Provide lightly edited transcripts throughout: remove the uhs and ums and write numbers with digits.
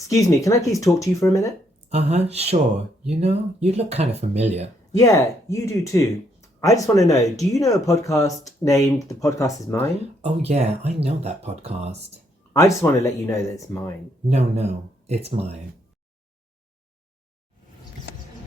Excuse me, can I please talk to you for a minute? Sure. You know, you look kind of familiar. Yeah, you do too. I just want to know, do you know a podcast named The Podcast Is Mine? Oh, yeah, I know that podcast. I just want to let you know that it's mine. No, it's mine.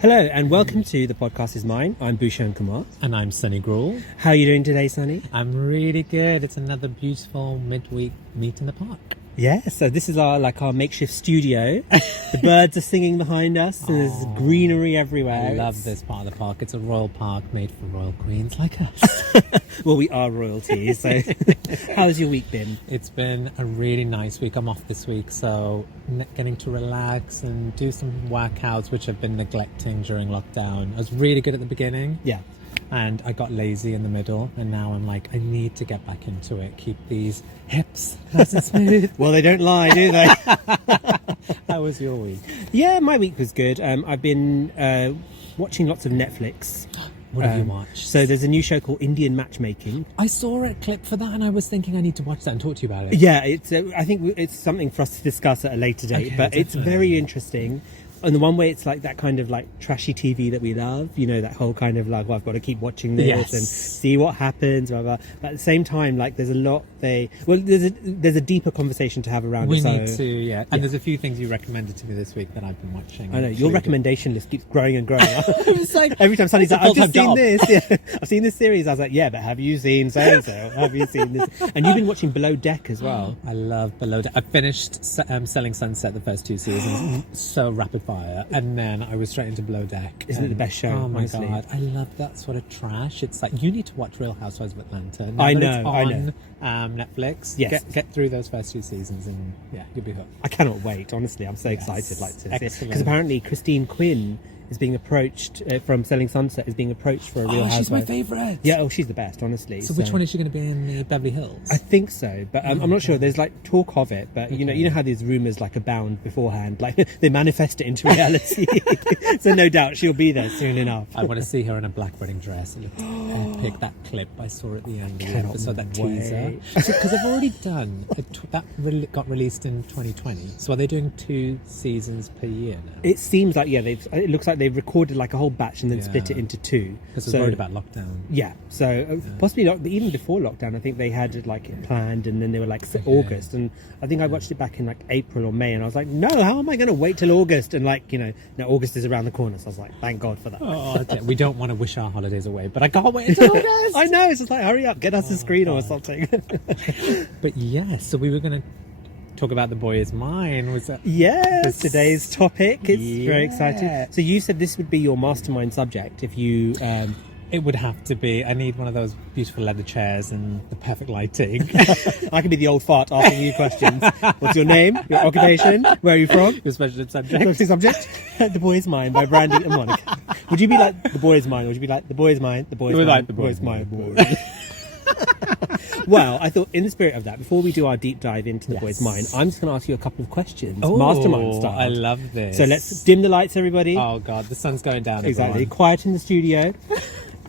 Hello, and welcome to The Podcast Is Mine. I'm Bhushan Kumar. And I'm Sunny Gruel. How are you doing today, Sunny? I'm really good. It's another beautiful midweek meet in the park. Yeah, so this is our makeshift studio. The birds are singing behind us, and there's greenery everywhere. I love this part of the park. It's a royal park made for royal queens like us. Well, we are royalty, so how's your week been? It's been a really nice week. I'm off this week, so getting to relax and do some workouts, which I've been neglecting during lockdown. I was really good at the beginning. Yeah. And I got lazy in the middle, and now I'm like, I need to get back into it. Keep these hips nice and smooth. Well, they don't lie, do they? How was your week? Yeah, my week was good. I've been watching lots of Netflix. What have you watched? So there's a new show called Indian Matchmaking. I saw a clip for that, and I was thinking I need to watch that and talk to you about it. Yeah, it's. I think it's something for us to discuss at a later date, Okay, but it's definitely. very interesting. And the one way it's like that kind of like trashy TV that we love, you know, that whole kind of like, well, I've got to keep watching this Yes. and see what happens, blah, blah. But at the same time, like there's a lot there's a deeper conversation to have around We it. need to, yeah. And there's a few things you recommended to me this week that I've been watching. I know, your recommendation list keeps growing and growing. It's like, Every time Sunny's like, it's a I've just seen full-time this. Yeah, I've seen this series. I was like, yeah, but have you seen so-and-so? Have you seen this? And you've been watching Below Deck as well. I love Below Deck. I finished Selling Sunset the first 2 seasons, so rapid fire, and then I was straight into Below Deck. Isn't it the best show, Oh my honestly? god, I love that sort of trash. It's like, you need to watch Real Housewives of Atlanta. Now I that know, it's I know. on Netflix. Yes. Get through those first 2 seasons, and yeah, you'll be hooked. I cannot wait, honestly. I'm so excited like to see it. Excellent. Because apparently Christine Quinn is being approached from Selling Sunset, is being approached for a Real Housewife. She's my favourite. Yeah, oh, she's the best, honestly. So which one is she going to be in the Beverly Hills? I think so, but I'm not sure. There's like talk of it, but you know how these rumours like abound beforehand, like they manifest it into reality. So no doubt she'll be there soon enough. I want to see her in a black wedding dress. It looked epic. That clip I saw at the end of the Cannot episode, that wait. teaser. Because they've already done got released in 2020. So are they doing 2 seasons per year now? It seems like it looks like they've recorded like a whole batch and then split it Yeah. into 2. Because I was worried about lockdown. Yeah, so possibly not, but even before lockdown, I think they had it like planned, and then they were like August, and I think I watched it back in like April or May, and I was like, no, how am I going to wait till August? And like, now August is around the corner, so I was like, thank God for that. Oh, dear. We don't want to wish our holidays away, but I can't wait until August. I know, it's just like, hurry up, get us a screen or something. But yeah, so we were going to talk about The Boy Is Mine. Was that? Yes, today's topic. It's very exciting. Yeah. So you said this would be your mastermind subject if you... It would have to be. I need one of those beautiful leather chairs and the perfect lighting. I can be the old fart asking you questions. What's your name? Your occupation? Where are you from? Your special subject. Subject? The Boy Is Mine by Brandy and Monica. Would you be like The Boy Is Mine? Or would you be like The Boy Is Mine? The Boy Is We're Mine. like The Boy Is Mine. Well, I thought in the spirit of that, before we do our deep dive into The Boy Is Mine, I'm just going to ask you a couple of questions, mastermind style. I love this. So let's dim the lights, everybody. Oh god, the sun's going down. Exactly. Everyone. Quiet in the studio.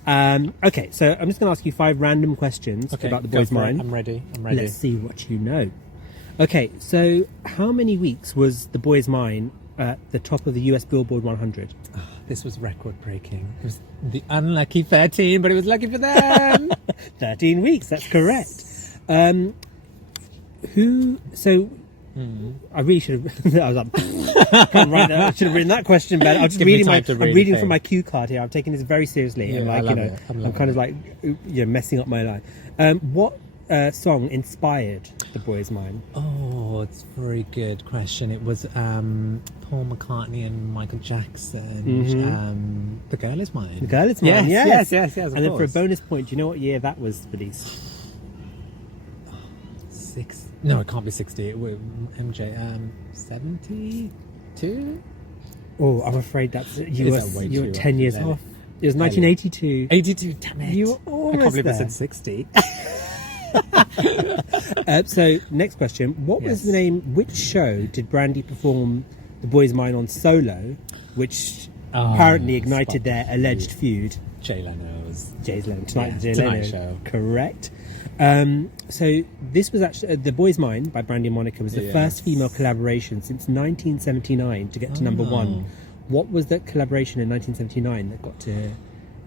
Okay, so I'm just going to ask you 5 random questions about The Boy Is Mine. I'm ready. Let's see what you know. Okay, so how many weeks was The Boy Is Mine at the top of the US Billboard 100? This was record breaking. It was the unlucky 13, but it was lucky for them. 13 weeks, that's correct. I really should have. I was like, can't write that. I should have written that question better. I'm just Give me reading time to I'm read reading the from thing. my cue card here. I'm taking this very seriously, Yeah, and I like love it. I'm I'm loving kind of it. like messing up my life. What song inspired The Boy Is Mine? Oh, it's a very good question. It was Paul McCartney and Michael Jackson. The Girl Is Mine. The Girl Is Mine. Yes. Of And then for a course. bonus point, do you know what year that was released? No, it can't be 60. It was MJ. 72. Oh, I'm afraid that's you Is that way were too 10 years early? off. It was 1982. 82. Damn it! You were I almost can't believe I there. said 60. So next question: what was Yes. the name? Which show did Brandy perform The Boy Is Mine on solo? Which apparently ignited their alleged feud. Jay Leno's. Jay Leno. Tonight Tonight Show. Correct. So this was actually The Boy's Mine by Brandy and Monica was the first female collaboration since 1979 to get to number one. What was that collaboration in 1979 that got to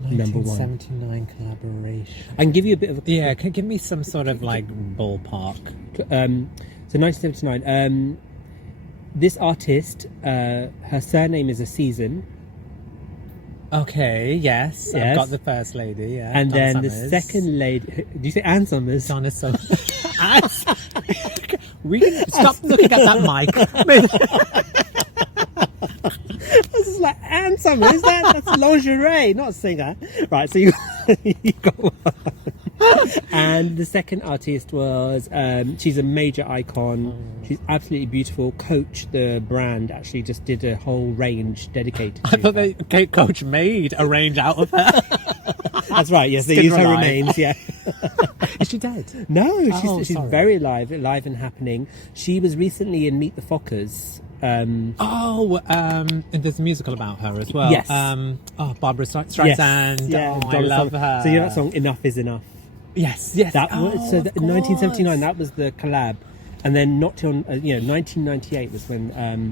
number one? 1979 collaboration. I can give you a bit of a... Yeah, give me some sort of like ballpark. So 1979. This artist, her surname is a season. Okay, yes. I've got the first lady, yeah. And Donna then Summers. the second lady... Do you say Anne Summers? Donna Summers. We can stop looking at that mic. This is like Anne Summers. That's lingerie, not a singer. Right, so you got one. And the second artist was, she's a major icon. She's absolutely beautiful. Coach, the brand, actually just did a whole range dedicated to I thought Coach made a range out of her. That's right, yes, they used her remains, yeah. Is she dead? No, she's very alive and happening. She was recently in Meet the Fockers. And there's a musical about her as well. Yes. Barbara Streisand. Yes. I love her. So you know that song, Enough is Enough? Yes. That was, so in 1979, that was the collab. And then not till 1998 was when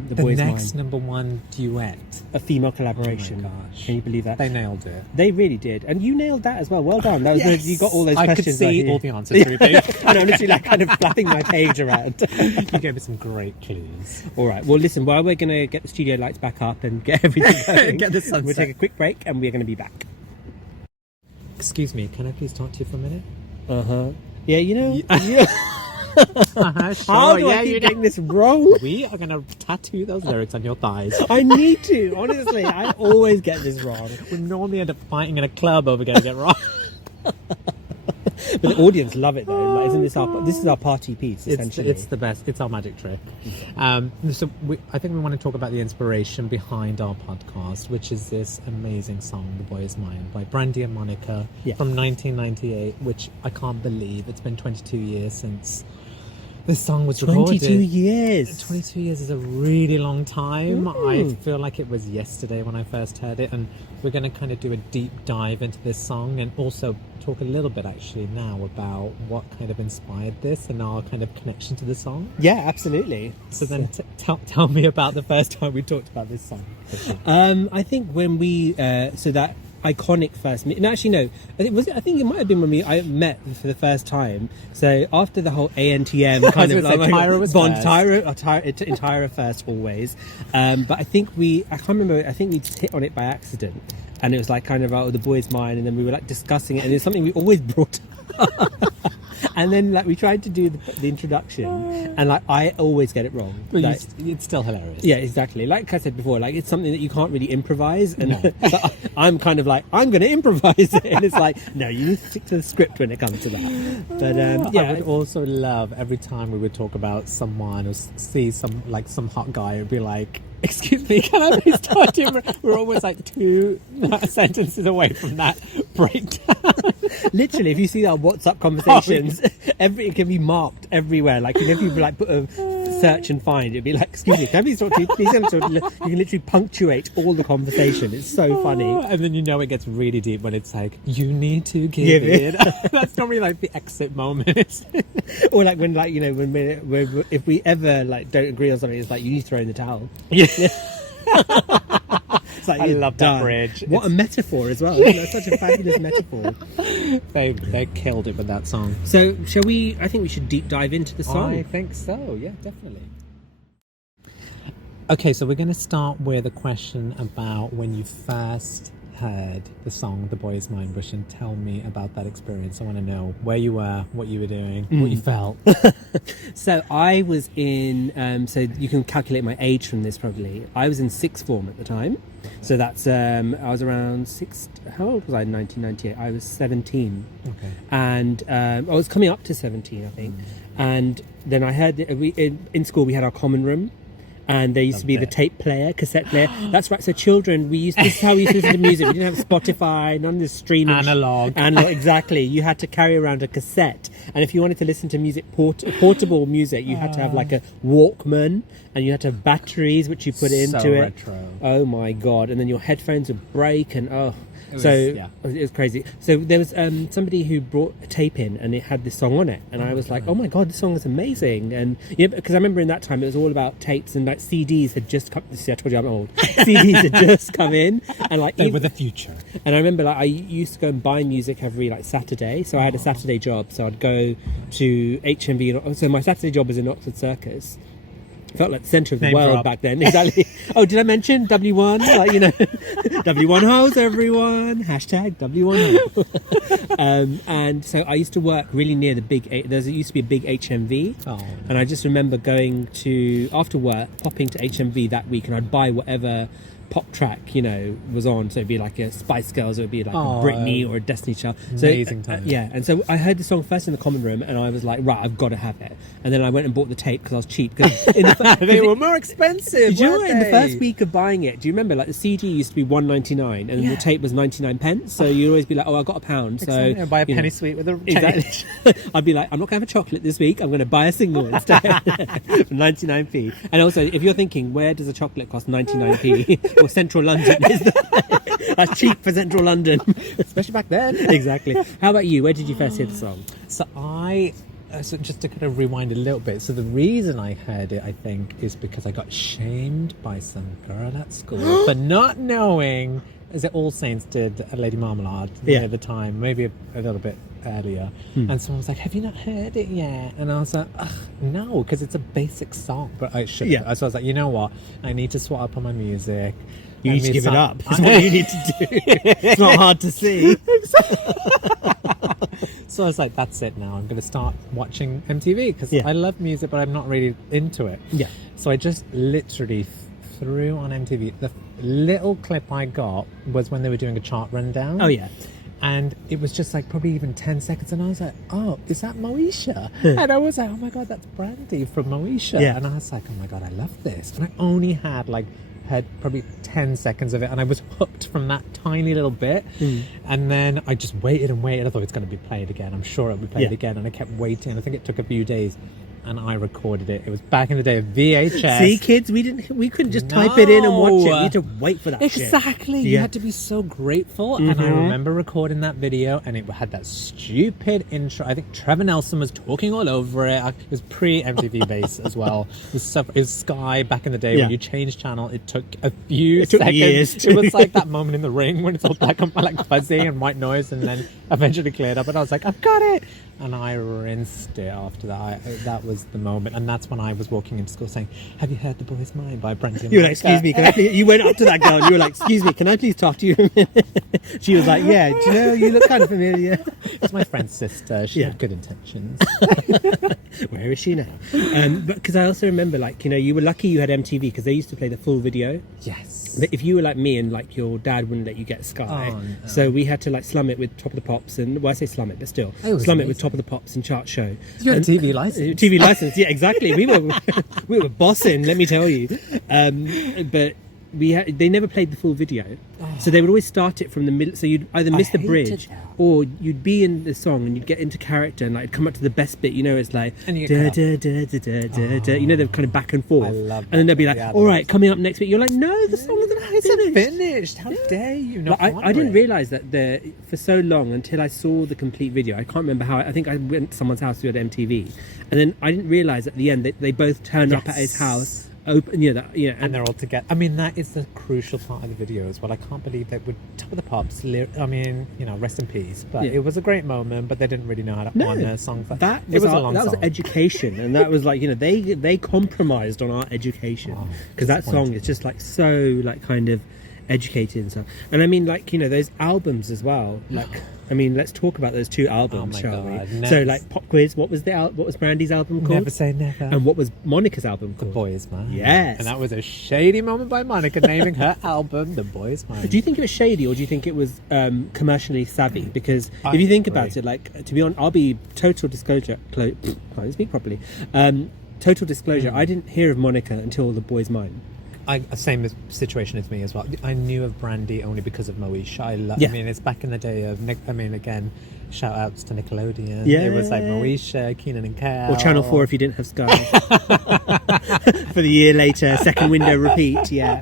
The Boy's Mine. The next number one duet. A female collaboration. Oh my gosh. Can you believe that? They nailed it. They really did. And you nailed that as well. Well done. That was you got all those I questions. could see all the answers. Really. And I'm literally like kind of flapping my page around. You gave me some great clues. All right. Well, listen, while we're going to get the studio lights back up and get everything going, Get the sunset. we'll take a quick break and we're going to be back. Excuse me, can I please talk to you for a minute? Yeah, you know... Sure. How do I keep getting this wrong? We are going to tattoo those lyrics on your thighs. I need to. Honestly, I always get this wrong. We normally end up fighting in a club over getting it wrong. But the audience love it though. Like, this is our party piece, essentially. It's the best. It's our magic trick. So I think we want to talk about the inspiration behind our podcast, which is this amazing song, "The Boy Is Mine" by Brandy and Monica from 1998, which I can't believe it's been 22 years since this song was recorded. 22 years. 22 years is a really long time. Ooh. I feel like it was yesterday when I first heard it, and we're going to kind of do a deep dive into this song and also talk a little bit actually now about what kind of inspired this and our kind of connection to the song. Yeah, absolutely. So then tell me about the first time we talked about this song. I think when we so that iconic first meet. No, actually, no. I think it might have been when I met for the first time. So after the whole ANTM kind of like Tyra was Bond, first. Tyra first always. But I think I can't remember. I think we just hit on it by accident, and it was like kind of The Boy's Mine, and then we were like discussing it, and it's something we always brought up. And then like we tried to do the introduction, and like I always get it wrong. Like, it's still hilarious. yeah, exactly. Like I said before, like it's something that you can't really improvise, and but I'm kind of like I'm going to improvise it, and it's like no, you need to stick to the script when it comes to that. But I would also love every time we would talk about someone or see some hot guy, it'd be like, "Excuse me, can I please talk to you?" We're always like 2 sentences away from that breakdown. Literally, if you see our WhatsApp conversations, it can be marked everywhere. Like, you know, if you like put a search and find, it'd be like, "Excuse me, can I please talk to you?" Please don't talk to you. You can literally punctuate all the conversation. It's so funny. And then you know it gets really deep when it's like, "You need to give it." That's normally like the exit moment. Or like when, like, you know, when if we ever like don't agree on something, it's like you need to throw in the towel. Yeah. It's like, I you're love done. that bridge. What a metaphor as well. Isn't that such a fabulous metaphor? They killed it with that song. So shall we? I think we should deep dive into the song. I think so. Yeah, definitely. Okay, so we're going to start with a question about when you first heard the song "The Boy Is Mine." Bhushan, tell me about that experience. I want to know where you were, what you were doing, what you felt. So I was in, so you can calculate my age from this probably. I was in sixth form at the time. So that's, I was around how old was I in 1998? I was 17. Okay. And I was coming up to 17, I think. And then I heard, in school we had our common room. And there used to be the tape player, cassette player. That's right. So children, this is how we used to listen to music. We didn't have Spotify, none of this streaming. Analog, exactly. You had to carry around a cassette. And if you wanted to listen to music, portable music, you had to have like a Walkman. And you had to have batteries, which you put into it. Retro. Oh my god! And then your headphones would break, and it was crazy. So there was somebody who brought a tape in, and it had this song on it, and I was like, "Oh my god, this song is amazing!" And because I remember in that time it was all about tapes, and like CDs had just come. See, I told you I'm old. CDs had just come in, and like they were the future. And I remember like I used to go and buy music every like Saturday, so I had a Saturday job, so I'd go to HMV. So my Saturday job was in Oxford Circus. Felt like the centre of the world back then. Exactly. Oh, did I mention W1? Like, W1 hoes, everyone. Hashtag W1 ho. And so I used to work really near the there used to be a big HMV. Oh. And I just remember going to, after work, popping to HMV that week, and I'd buy whatever pop track was on. So it'd be like a Spice Girls, or it'd be like a Britney or a Destiny Child. So amazing time. Yeah. And so I heard the song first in the common room, and I was like, right, I've got to have it. And then I went and bought the tape because I was cheap. They were more expensive. Do you know what, in the first week of buying it, do you remember like the CD used to be $1.99 and the tape was 99 pence? So you'd always be like, oh, I got £1. So buy a penny sweet with a exactly. I'd be like, I'm not going to have a chocolate this week. I'm going to buy a single instead for 99p. And also, if you're thinking, where does a chocolate cost 99p? Or Central London is that's cheap for Central London, especially back then. Exactly. How about you? Where did you first hear the song? So just to kind of rewind a little bit. So the reason I heard it, I think, is because I got shamed by some girl at school for not knowing. Is it All Saints did a Lady Marmalade at the time, maybe a little bit earlier, and someone was like, "Have you not heard it yet?" And I was like, "No," because it's a basic song, but I should. Yeah. So I was like, you know what? I need to swap up on my music. You need to give it up. That's what you need to do. It's not hard to see. So I was like, that's it now. I'm going to start watching MTV because I love music, but I'm not really into it. Yeah. So I just literally threw on MTV. The little clip I got was when they were doing a chart rundown. Oh, yeah. And it was just like probably even 10 seconds. And I was like, oh, is that Moesha? And I was like, oh my God, that's Brandy from Moesha. Yeah. And I was like, oh my God, I love this. And I only had probably 10 seconds of it, and I was hooked from that tiny little bit. And then I just waited and waited. I thought it's going to be played again. I'm sure it'll be played again. And I kept waiting. I think it took a few days, and I recorded it. It was back in the day of VHS. See, kids, we couldn't just type it in and watch it. We had to wait for that exactly. shit. You had to be so grateful. And I remember recording that video, and it had that stupid intro. I think Trevor Nelson was talking all over it. It was pre-MTV base as well. It was Sky back in the day when you changed channel. It took a few seconds. Years. It was like that moment in The Ring when it's all black and like fuzzy and white noise, and then eventually cleared up. And I was like, I've got it. And I rinsed it after that. That was the moment. And that's when I was walking into school saying, have you heard The Boy's Mind by Brandy and Monica? You were like, excuse me, can I please? You went up to that girl and you were like, excuse me, can I please talk to you a minute? She was like, yeah, do you know, you look kind of familiar. It's my friend's sister. She had good intentions. Where is she now? But because I also remember, like, you were lucky you had MTV because they used to play the full video. Yes. But if you were like me and like your dad wouldn't let you get Sky, so we had to like slum it with Top of the Pops, and I say slum it, but still slum it with Top of the Pops and Chart Show. You had a TV license. TV license, yeah, exactly. We were bossing, let me tell you. But they never played the full video, so they would always start it from the middle. So you'd either miss the bridge, or you'd be in the song and you'd get into character and like come up to the best bit. It's like da, da, da, da, da, da, da. They're kind of back and forth. I love that. And then they'll be like, all right, coming up next bit. You're like, no, the song isn't finished. How dare you not? I didn't realise that for so long until I saw the complete video. I can't remember how. I think I went to someone's house who had MTV, and then I didn't realise at the end that they both turned up at his house. Open, and they're all together. I mean, that is the crucial part of the video as well. I can't believe that would Top of the Pops. I mean, rest in peace. But it was a great moment. But they didn't really know how to honor songs. That was a long song. That was education, and that was like they compromised on our education because that song is just like so like kind of educated and stuff. And I mean, like those albums as well. Like, I mean, let's talk about those two albums, shall we? So, like, Pop Quiz. What was Brandy's album called? Never Say Never. And what was Monica's album called? The Boy's Mind. Yes. And that was a shady moment by Monica naming her album The Boy's Mind. Do you think it was shady, or do you think it was commercially savvy? Because if you think about it, like, to be honest, I'll be total disclosure. Can't speak properly. Total disclosure. I didn't hear of Monica until The Boy's Mind. Same situation as me as well. I knew of Brandy only because of Moesha. I mean, it's back in the day of again, shout outs to Nickelodeon. Yeah. It was like Moesha, Keenan and Kel. Or Channel 4 if you didn't have Sky. for the year later, second window repeat. Yeah.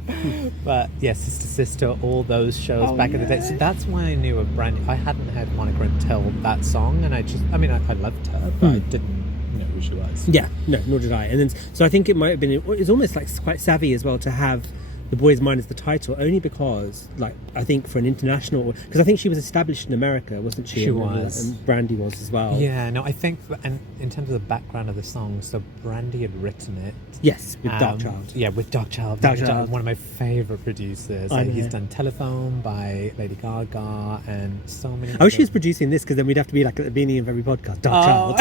But yeah, Sister Sister, all those shows back in the day. So that's why I knew of Brandy. I hadn't heard Monica until that song, and I loved her, but I didn't know who she was. Yeah, no, nor did I. And then, so I think it might have been, it's almost like quite savvy as well to have The Boy's Mind as the title, only because, like, I think for an international, because I think she was established in America, wasn't she? She was. And Brandy was as well. Yeah, no, I think, and in terms of the background of the song, so Brandy had written it. Yes, with Dark Child. Yeah, with Dark Child. Dark Child. One of my favourite producers. I know. He's done Telephone by Lady Gaga and so many. I wish she was producing this, because then we'd have to be like at the beginning of every podcast, Dark Child.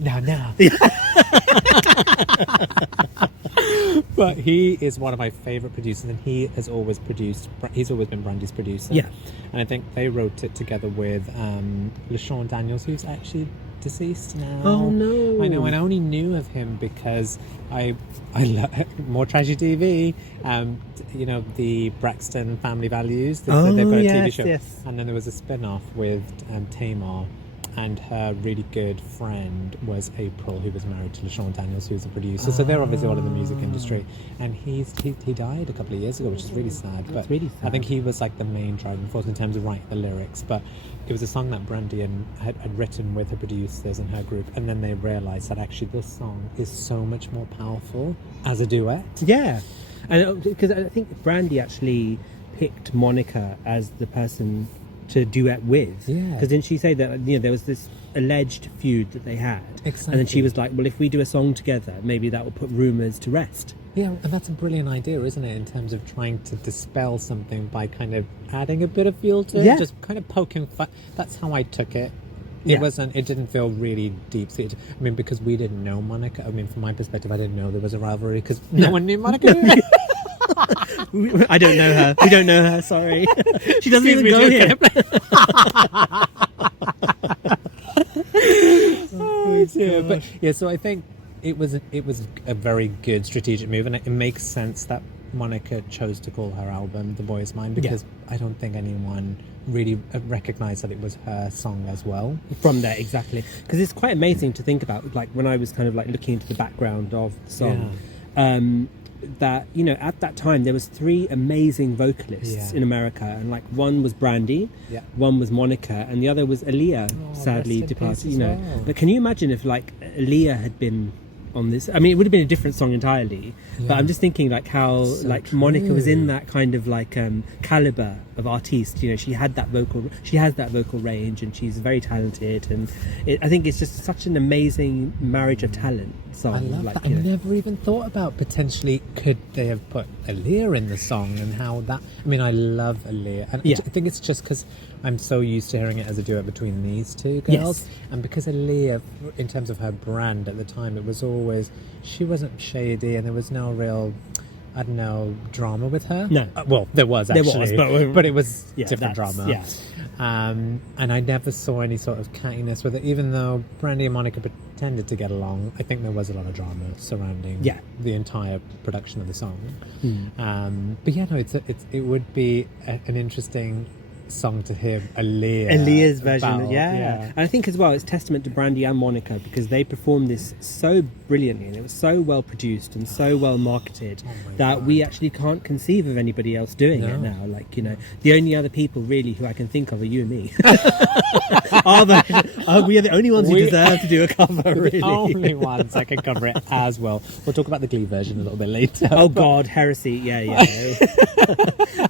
No. But he is one of my favourite producers, and he has always he's always been Brandy's producer. Yeah. And I think they wrote it together with LaShawn Daniels, who's actually deceased now. Oh no. I know, and I only knew of him because I love More Trashy TV. You know, the Braxton Family Values. They've got a TV show. Yes. And then there was a spin-off with Tamar. And her really good friend was April, who was married to LaShawn Daniels, who's a producer. So they're obviously all in the music industry. And he died a couple of years ago, which is really sad. But really sad. I think he was like the main driving force in terms of writing the lyrics. But it was a song that Brandy had written with her producers and her group. And then they realised that actually this song is so much more powerful as a duet. Yeah. And because I think Brandy actually picked Monica as the person to duet with. Yeah. Because didn't she say that there was this alleged feud that they had? Exactly. And then she was like, well, if we do a song together, maybe that will put rumours to rest. Yeah, and that's a brilliant idea, isn't it, in terms of trying to dispel something by kind of adding a bit of fuel to it, just kind of poking fun. That's how I took it. It didn't feel really deep-seated. I mean, because we didn't know Monica. I mean, from my perspective, I didn't know there was a rivalry because no one knew Monica. I don't know her. We don't know her, sorry. She doesn't even go here. Oh, dear. But yeah, so I think it was a very good strategic move, and it makes sense that Monica chose to call her album The Boy's Mind, because I don't think anyone really recognized that it was her song as well. From there, exactly. Because it's quite amazing to think about, like, when I was kind of like looking into the background of the song, that, at that time there was 3 amazing vocalists in America, and like one was Brandy, one was Monica, and the other was Aaliyah, sadly departed, well. But can you imagine if like Aaliyah had been on this? I mean, it would have been a different song entirely, but I'm just thinking like how Monica was in that kind of like caliber of artiste. She has that vocal range, and she's very talented, and I think it's just such an amazing marriage of talent song. I love that. I never even thought about potentially could they have put Aaliyah in the song, and how that. I mean, I love Aaliyah, and I think it's just because I'm so used to hearing it as a duet between these two girls, and because Aaliyah, in terms of her brand at the time, it was always, she wasn't shady, and there was no real, I don't know, drama with her. No. Well, there was actually, but it was different drama. Yeah. And I never saw any sort of cattiness with it, even though Brandy and Monica pretended to get along. I think there was a lot of drama surrounding the entire production of the song. But yeah, no, it would be an interesting song to hear Aaliyah's version. And I think as well it's testament to Brandy and Monica, because they performed this so brilliantly, and it was so well produced and so well marketed that we actually can't conceive of anybody else doing it now. Like, the only other people really who I can think of are you and me. We are the only ones who deserve to do a cover, really. The only ones that can cover it as well. We'll talk about the Glee version a little bit later. Oh God, heresy. I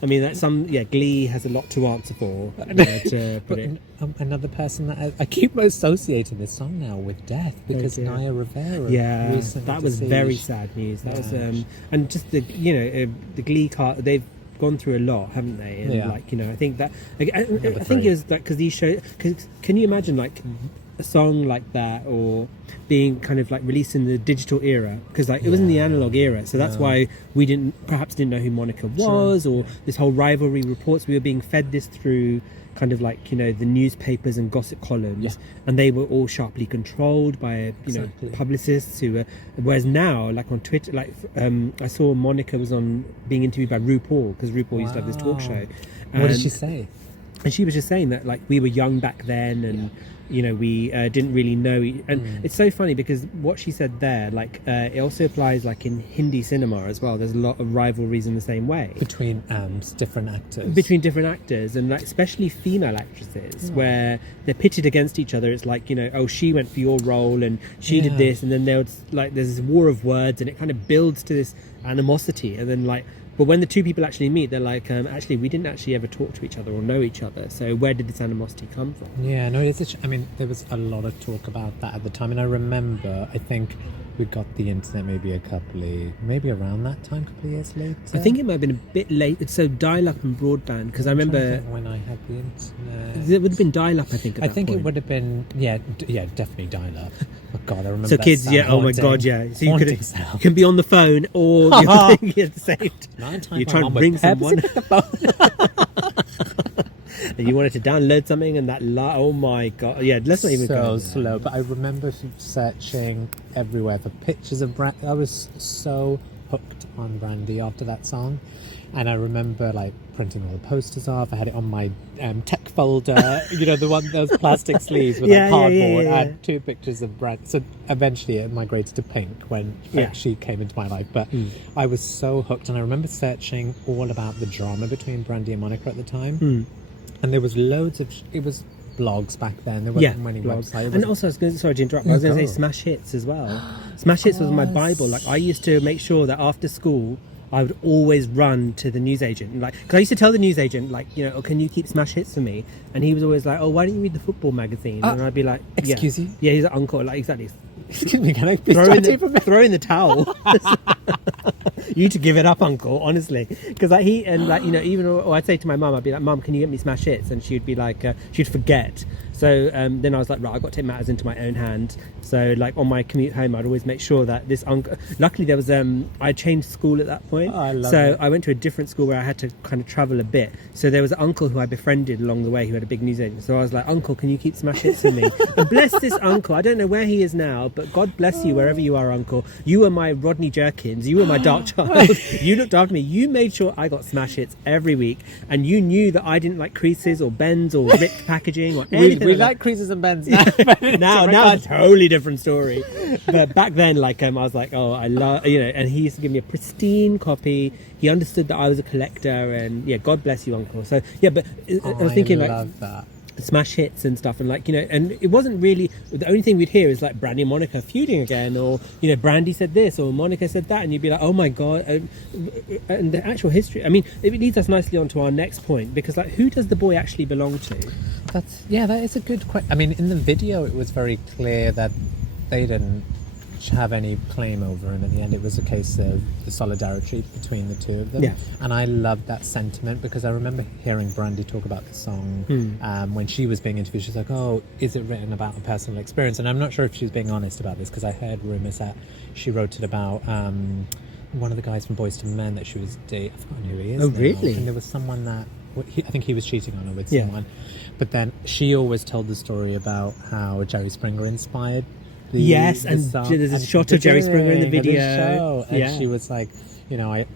mean, that's Glee has a lot to answer for. Another person that I keep associating this song now with death, because Naya Rivera recently that was very sad news. That was and just the Glee cast, they've gone through a lot, haven't they? And I think that I think it was that because these shows, can you imagine like a song like that, or being kind of like released in the digital era, because like it was in the analog era, so that's why we perhaps didn't know who Monica was, or this whole rivalry reports. We were being fed this through kind of like the newspapers and gossip columns, and they were all sharply controlled by publicists who were. Whereas now, like on Twitter, like I saw Monica was being interviewed by RuPaul, because RuPaul used to have this talk show. What did she say? And she was just saying that like we were young back then, and we didn't really know. And it's so funny because what she said there, like, it also applies like in Hindi cinema as well. There's a lot of rivalries in the same way between different actors. Between different actors, and like especially female actresses, where they're pitted against each other. It's like, oh, she went for your role and she did this, and then there's this war of words, and it kind of builds to this animosity, and then like. But when the two people actually meet, they're like, actually, we didn't actually ever talk to each other or know each other. So where did this animosity come from? Yeah, no, I mean, there was a lot of talk about that at the time. And I remember, I think we got the internet maybe around that time, a couple of years later. I think it might have been a bit late. So dial-up and broadband, because I remember... when I had the internet... It would have been dial-up, I think, at that point. It would have been, yeah, definitely dial-up. Oh God, I remember. So that kids, sound oh my God, yeah. So you sound. can be on the phone or you're thinking at the same time. You're trying to bring someone. And you wanted to download something, and that oh my God, yeah. Let's not even go. So slow, but I remember searching everywhere for pictures of Brandy. I was so hooked on Brandy after that song. And I remember like printing all the posters off. I had it on my tech folder, those plastic sleeves with cardboard. I had 2 pictures of Brandy. So eventually it migrated to pink when she came into my life. But I was so hooked, and I remember searching all about the drama between Brandy and Monica at the time. And there was loads of it was blogs back then. There wasn't many websites. And also, sorry to interrupt. I was going to say Smash Hits as well. Smash Hits was my Bible. Like, I used to make sure that after school, I would always run to the newsagent, like, because I used to tell the newsagent, like, oh, can you keep Smash Hits for me? And he was always like, oh, why don't you read the football magazine? And I'd be like, excuse you? Yeah, he's an uncle, like, exactly. Excuse me, can I please throw in the towel? You need to give it up, uncle, honestly, because like even or I'd say to my mum, I'd be like, Mum, can you get me Smash Hits? And she'd be like, she'd forget. So then I was like, right, I've got to take matters into my own hand. So like on my commute home, I'd always make sure that this uncle. Luckily, there was I changed school at that point, I went to a different school where I had to kind of travel a bit. So there was an uncle who I befriended along the way who had a big newsagent. So I was like, Uncle, can you keep Smash Hits for me? And bless this uncle. I don't know where he is now, but God bless you wherever you are, Uncle. You were my Rodney Jerkins. You were my dark child. You looked after me. You made sure I got Smash Hits every week, and you knew that I didn't like creases or bends or ripped packaging or anything. We like creases and bends now. now it's a totally different story. But back then, like, I was like, oh, I love, and he used to give me a pristine copy. He understood that I was a collector, and God bless you, Uncle. So but I was thinking, like, that. Smash Hits and stuff, and like, and it wasn't really, the only thing we'd hear is like Brandy and Monica feuding again, or Brandy said this or Monica said that, and you'd be like, oh my God. And the actual history, I mean, it leads us nicely on to our next point, because like, who does the boy actually belong to? That is a good question. I mean, in the video it was very clear that they didn't have any claim over him. In the end, it was a case of the solidarity between the two of them, and I loved that sentiment, because I remember hearing Brandy talk about the song when she was being interviewed. She's like, oh, is it written about a personal experience? And I'm not sure if she was being honest about this, because I heard rumours that she wrote it about one of the guys from Boys to Men that she was dating. I've forgotten who he is. Oh, now. really? And there was someone that I think he was cheating on her with someone, but then she always told the story about how Jerry Springer inspired there's a shot of Jerry Springer in the video, and she was like, I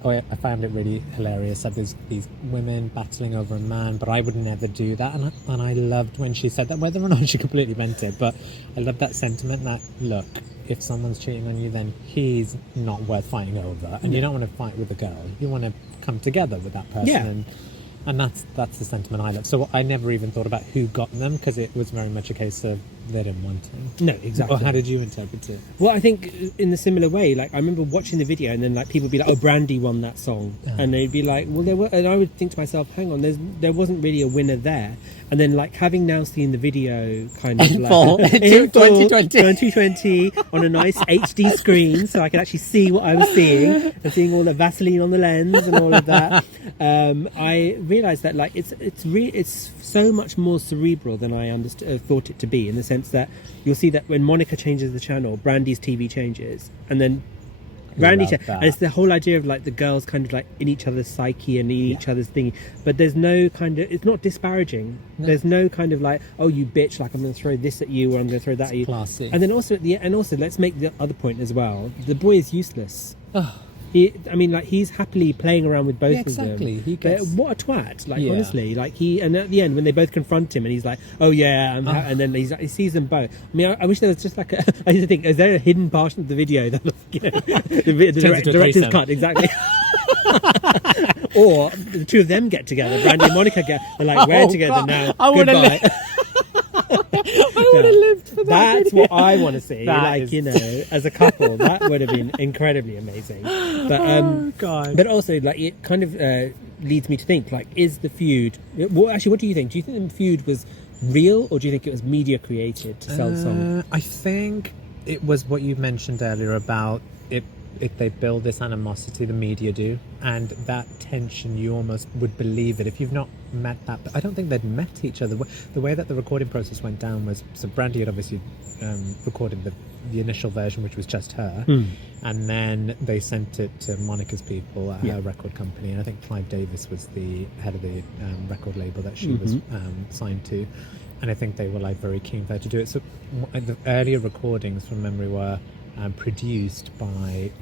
found it really hilarious that there's these women battling over a man, but I would never do that. And I loved when she said that, whether or not she completely meant it, but I love that sentiment that, look, if someone's cheating on you, then he's not worth fighting over, and you don't want to fight with a girl. You want to come together with that person, and that's the sentiment I love. So I never even thought about who got them, because it was very much a case of they didn't want him. No, exactly. Or how did you interpret it? Well, I think in a similar way, like, I remember watching the video, and then like people would be like, oh, Brandy won that song, and they'd be like, well, there were, and I would think to myself, hang on, there wasn't really a winner there. And then, like, having now seen the video kind of in full 2020 on a nice HD screen, so I could actually see what I was seeing, and seeing all the Vaseline on the lens and all of that, I realised that, like, it's so much more cerebral than I thought it to be, in the sense that you'll see that when Monica changes the channel, Brandy's TV changes, and then Brandy, and it's the whole idea of like the girls kind of like in each other's psyche and in each other's thing, but there's no kind of, it's not disparaging. There's no kind of like, oh, you bitch, like I'm going to throw this at you or I'm going to throw that at you. Classy. And then also let's make the other point as well. The boy is useless. I mean, like, he's happily playing around with both of them. Exactly. He But gets... what a twat! Like, Yeah. honestly, like and at the end when they both confront him and he's like, "Oh yeah," and then he sees them both. I mean, I wish there was just like I used to think, is there a hidden portion of the video that, like, you know, the director's threesome. cut exactly? Or the two of them get together, Brandy and Monica they're like, we're together God. now. I would've Goodbye. I would have lived for that. That's video. what I want to see. That Like, is- you know, as a couple, that would have been incredibly amazing. But Oh, God. but also, like, it kind of leads me to think, like, is the feud? Well, actually, what do you think? Do you think the feud was real, or do you think it was media created to sell the song? I think it was what you mentioned earlier about it. If they build this animosity, the media do, and that tension, you almost would believe it if you've not met that. But I don't think they'd met each other. The way that the recording process went down was, so Brandy had obviously recorded the initial version, which was just her, and then they sent it to Monica's people at her record company, and I think Clive Davis was the head of the record label that she was signed to, and I think they were like very keen for her to do it. So the earlier recordings from memory were produced by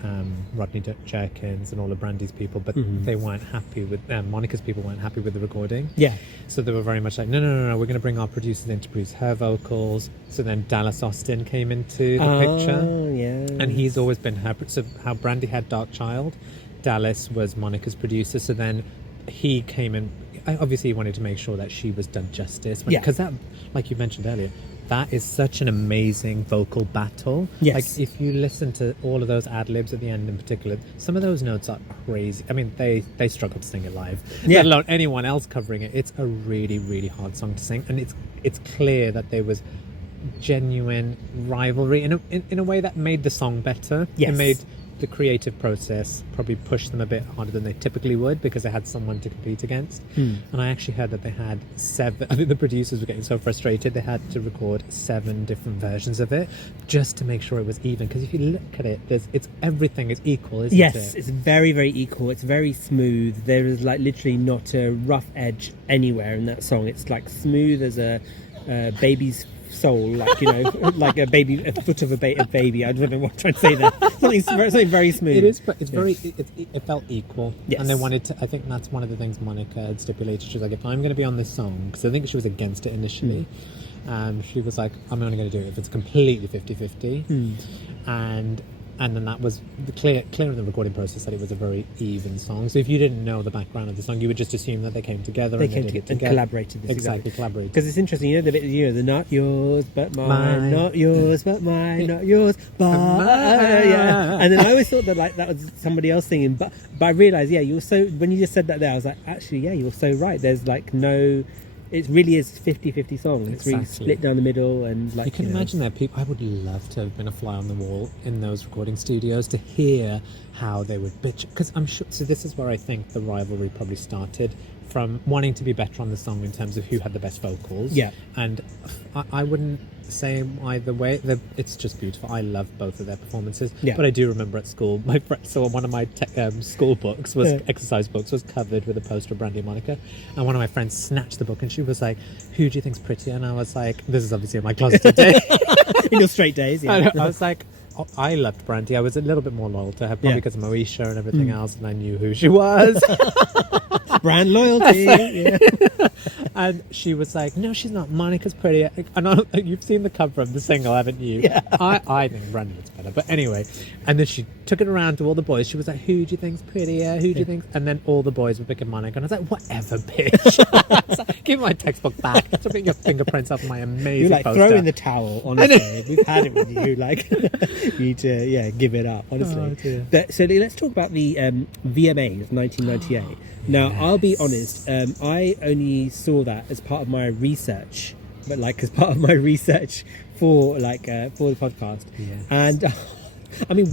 Rodney Jerkins and all of Brandy's people, but they weren't happy with Monica's people weren't happy with the recording. Yeah. So they were very much like, no, we're going to bring our producers in to produce her vocals. So then Dallas Austin came into the picture, Yeah. and he's always been her. So how Brandy had Dark Child, Dallas was Monica's producer. So then he came in. Obviously, he wanted to make sure that she was done justice, because that, like you mentioned earlier, that is such an amazing vocal battle. Yes. Like, if you listen to all of those ad-libs at the end in particular, some of those notes are crazy. I mean, they struggle to sing it live, let alone anyone else covering it. It's a really, really hard song to sing, and it's clear that there was genuine rivalry in a way that made the song better. Yes. It made the creative process probably push them a bit harder than they typically would, because they had someone to compete against. And I actually heard that they had 7. I think the producers were getting so frustrated they had to record 7 different versions of it just to make sure it was even. Because if you look at it, everything is equal, isn't it? Yes, it's very, very equal. It's very smooth. There is, like, literally not a rough edge anywhere in that song. It's like smooth as a baby's soul, like, you know, like a foot of a baby. I don't know what I'm trying to say there. Something very smooth. It is, but it's very. It felt equal, Yes. and they wanted to. I think that's one of the things Monica had stipulated. She was like, if I'm going to be on this song, because I think she was against it initially, she was like, I'm only going to do it if it's completely 50-50, and then that was clear in the recording process that it was a very even song. So if you didn't know the background of the song, you would just assume that they came together They and came did it and together. collaborated. Exactly, collaborated. Because it's interesting, you know, the bit, you know, the not yours but mine, not yours but mine, not yours but mine. yeah. And then I always thought that, like, that was somebody else singing, but I realised, you were so, when you just said that there, I was like, actually, you were so right. There's, like, no, it really is 50-50 song. It's really Exactly. split down the middle, and, like, You can know. imagine that people. I would love to have been a fly on the wall in those recording studios to hear how they would bitch. Because I'm sure. So this is where I think the rivalry probably started, from wanting to be better on the song in terms of who had the best vocals. Yeah. And I wouldn't say either way. It's just beautiful. I love both of their performances. Yeah. But I do remember at school, my friend. So one of my school books exercise books was covered with a poster of Brandy and Monica, and one of my friends snatched the book and she was like, "Who do you think's prettier?" And I was like, "This is obviously in my closet today." In your straight days, I was like, I loved Brandy. I was a little bit more loyal to her, probably Yeah. because of Moesha and everything else, and I knew who she was. brand loyalty. Yeah. And she was like, "No, she's not. Monica's prettier." And you've seen the cover of the single, haven't you? Yeah. I think Brandy looks better. But anyway, and then she took it around to all the boys. She was like, "Who do you think's prettier? Who do you think?" And then all the boys were picking Monica, and I was like, "Whatever, bitch." I was like, "Give me my textbook back. Stop putting your fingerprints off my amazing You're like, poster." throw in the towel, honestly. We've had it with you. Like, you need to, give it up, honestly. Oh, dear. But, so let's talk about the VMAs 1998. Now, I'll be honest, I only saw that as part of my research, but like as part of my research for the podcast. Yes. And I mean,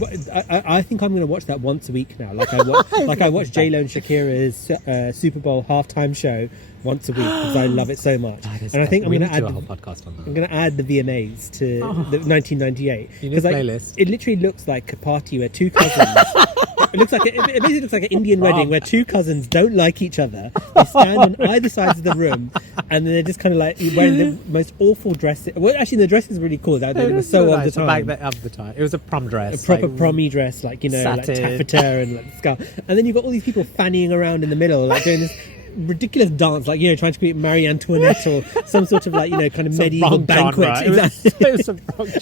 I think I'm going to watch that once a week now. Like I watch J-Lo and Shakira's Super Bowl halftime show once a week because I love it so much. And I think I'm going to add a whole podcast on that. I'm going to add the VMAs to the 1998 You need a playlist. it literally looks like a party where two cousins. It basically looks like an Indian wedding where two cousins don't like each other. They stand on either sides of the room, and then they're just kind of like wearing the most awful dresses. Well, actually, the dress is really cool. It was so of the time. Of the time, it was a prom dress, a proper prommy dress, like like taffeta and like scarf. And then you've got all these people fannying around in the middle, like doing this ridiculous dance, like trying to create Marie Antoinette or some sort of like kind of medieval banquet. Exactly.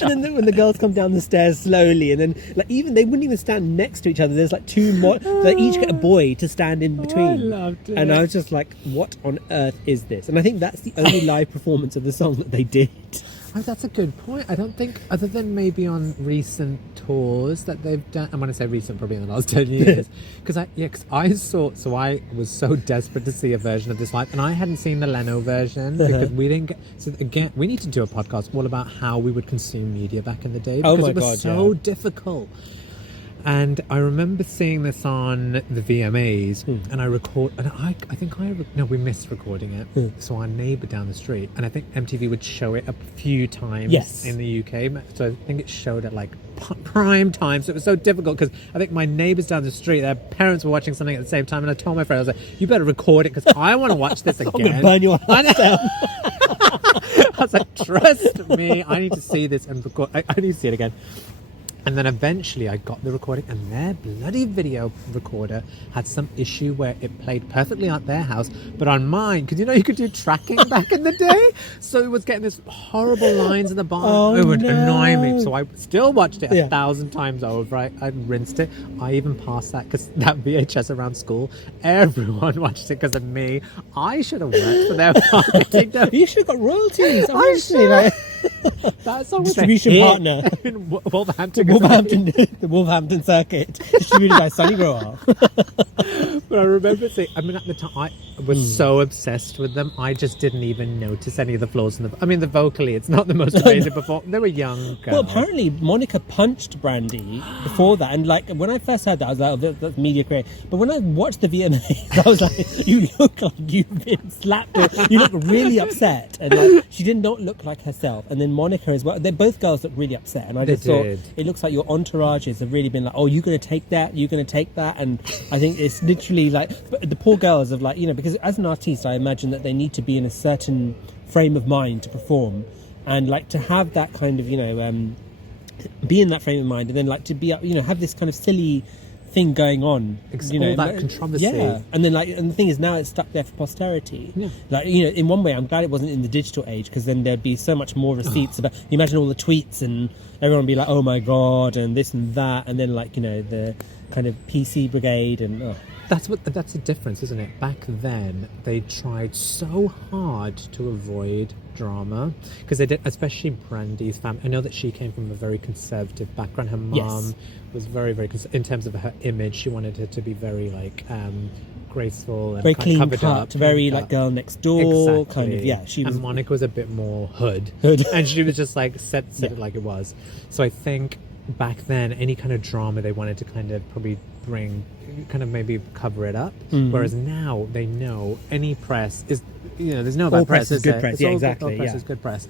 And then when the girls come down the stairs slowly, and then like they wouldn't even stand next to each other. There's like two more. They each get a boy to stand in between. I loved it. And I was just like, what on earth is this? And I think that's the only live performance of the song that they did. Oh, that's a good point. I don't think, other than maybe on recent tours that they've done, and when I say recent, probably in the last 10 years, because I was so desperate to see a version of this live, and I hadn't seen the Leno version because we didn't get. So again, we need to do a podcast all about how we would consume media back in the day because it was so difficult. And I remember seeing this on the VMAs, and we missed recording it. So our neighbour down the street, and I think MTV would show it a few times in the UK. So I think it showed at like prime time. So it was so difficult because I think my neighbours down the street, their parents were watching something at the same time, and I told my friend, I was like, "You better record it because I want to watch this again." I'm gonna burn your house down. I was like, "Trust me, I need to see this and record. I need to see it again." And then eventually I got the recording, and their bloody video recorder had some issue where it played perfectly at their house, but on mine, because you could do tracking back in the day, so it was getting this horrible lines in the bottom. It would annoy me, so I still watched it 1,000 times over. I rinsed it. I even passed that because that VHS around school, everyone watched it because of me. I should have worked for their marketing. You should have got royalties. I should. That song was distribution partner in Wolverhampton. The Wolverhampton circuit, distributed by Sonny Grower. But I remember seeing, at the time, I was so obsessed with them, I just didn't even notice any of the flaws in the vocally, it's not the most amazing performance. They were young girls. Well, apparently Monica punched Brandy before that, and like when I first heard that, I was like, oh, that's media create. But when I watched the VMAs, I was like, you look like you've been slapped. You look really upset, and like she did not look like herself. And then Monica as well. They're both girls look really upset, and I just thought it looks like your entourages have really been like, oh, you're going to take that, you're going to take that, and I think it's literally like the poor girls of like because as an artist, I imagine that they need to be in a certain frame of mind to perform, and like to have that kind of be in that frame of mind, and then like to be have this kind of silly thing going on, all that controversy, and then and the thing is now it's stuck there for posterity. In one way I'm glad it wasn't in the digital age, because then there'd be so much more receipts about. You imagine all the tweets and everyone would be like, oh my god, and this and that, and then the kind of PC brigade and that's the difference, isn't it? Back then they tried so hard to avoid drama, because they did, especially Brandy's family. I know that she came from a very conservative background. Her mom was very, very in terms of her image. She wanted her to be very graceful and very clean cut, very like girl next door, kind of. She was, and Monica was a bit more hood. And she was just like said it like it was. So I think back then any kind of drama they wanted to kind of probably bring, kind of maybe cover it up, whereas now they know any press is, there's no bad press is good press. Exactly. All press is good press.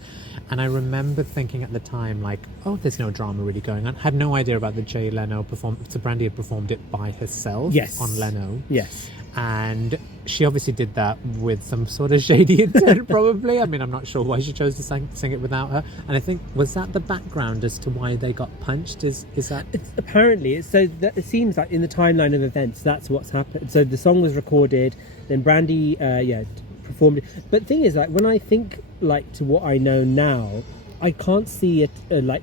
And I remember thinking at the time, like, oh, there's no drama really going on. Had no idea about the Jay Leno performance. So Brandy had performed it by herself on Leno. Yes. And she obviously did that with some sort of shady intent, probably. I mean, I'm not sure why she chose to sing it without her. And I think, was that the background as to why they got punched? Is that... Apparently, so that it seems like in the timeline of events, that's what's happened. So the song was recorded, then Brandy, performed it. But the thing is, like, when I think, like, to what I know now, I can't see it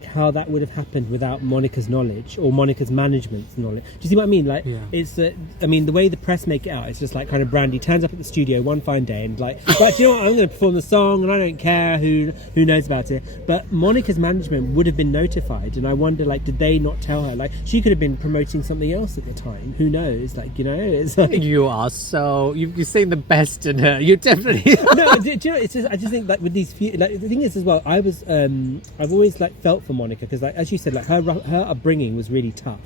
how that would have happened without Monica's knowledge or Monica's management's knowledge. Do you see what I mean? It's the way the press make it out, it's just like kind of Brandy turns up at the studio one fine day and like, right, do you know what, I'm going to perform the song and I don't care who knows about it. But Monica's management would have been notified, and I wonder, like, did they not tell her? Like, she could have been promoting something else at the time. Who knows? Like, it's like... You are so... You've seen the best in her. You definitely... No, do you know, it's just, I just think, like, with these few... Like, the thing is, as well, I was... I've always felt for Monica, because as you said, her upbringing was really tough,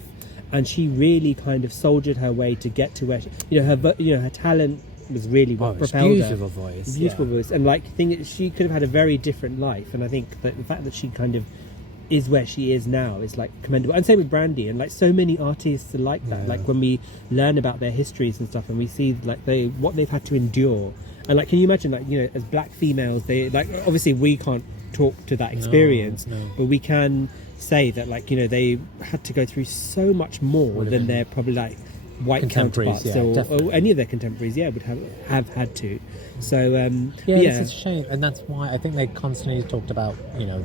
and she really kind of soldiered her way to get to where her talent was really what it's propelled beautiful her. voice, Beautiful yeah. voice, and like the thing is, she could have had a very different life, and I think that the fact that she kind of is where she is now is like commendable. And same with Brandy, and like so many artists are like that. Yeah. Like when we learn about their histories and stuff, and we see like what they've had to endure, and like can you imagine, like, you know, as black females, they like, obviously we can't talk to that experience, No. but we can say that, like, you know, they had to go through so much more than their probably like white Contemporaries, counterparts, yeah, or any of their contemporaries, would have had to. So it's a shame, and that's why I think they constantly talked about, you know,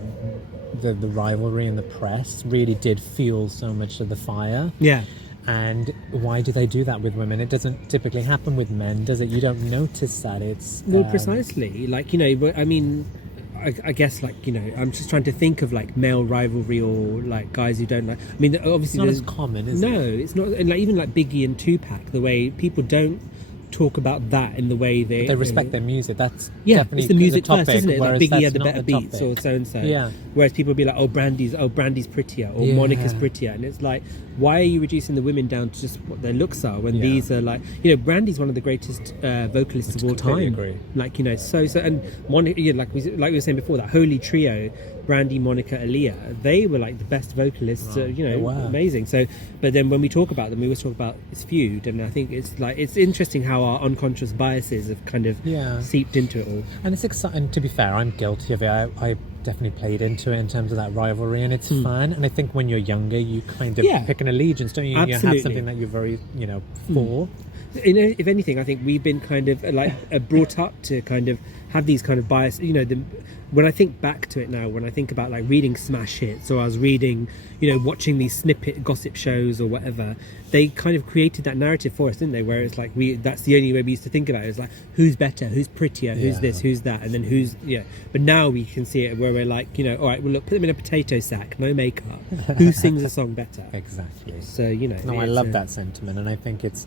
the rivalry in the press really did fuel so much of the fire. Yeah. And why do they do that with women? It doesn't typically happen with men, does it? You don't notice that. It's well, precisely, like, you know, but I mean, I guess, like, you know, I'm just trying to think of like male rivalry or like guys who don't like. I mean, obviously it's not as common, is it? No, it's not. And like even like Biggie and Tupac, the way people don't talk about that in the way they respect their music. That's it's definitely the music topic, first, isn't it? Like whereas Biggie had the that's better not beats, topic. or so and so. Yeah. Whereas people would be like, Brandy's prettier, or Yeah. Monica's prettier, and it's like, why are you reducing the women down to just what their looks are when Yeah. these are like, you know, Brandy's one of the greatest vocalists of all completely time. agree. Like, you know, so and Monica, yeah, like we were saying before, that holy trio, Brandy, Monica, Aaliyah, they were like the best vocalists. Wow. You know, They were. amazing. So, but then when we talk about them, we always talk about this feud, and I think it's like it's interesting how our unconscious biases have kind of seeped into it all. And it's exciting. To be fair, I'm guilty of it. I definitely played into it in terms of that rivalry, and it's fun. And I think when you're younger, you kind of pick an allegiance, don't you? Absolutely. You have something that you're very, you know, for. You know, if anything, I think we've been kind of like brought up to kind of have these kind of bias. You know, when I think back to it now, when I think about like reading smash hits, or I was reading, you know, watching these snippet gossip shows or whatever, they kind of created that narrative for us, didn't they? Where it's like that's the only way we used to think about it. It's like, who's better, who's prettier, who's this, who's that, and then who's But now we can see it where we're like, you know, all right, well, look, put them in a potato sack, no makeup. Who sings a song better? Exactly. So, you know, No, I love that sentiment, and I think it's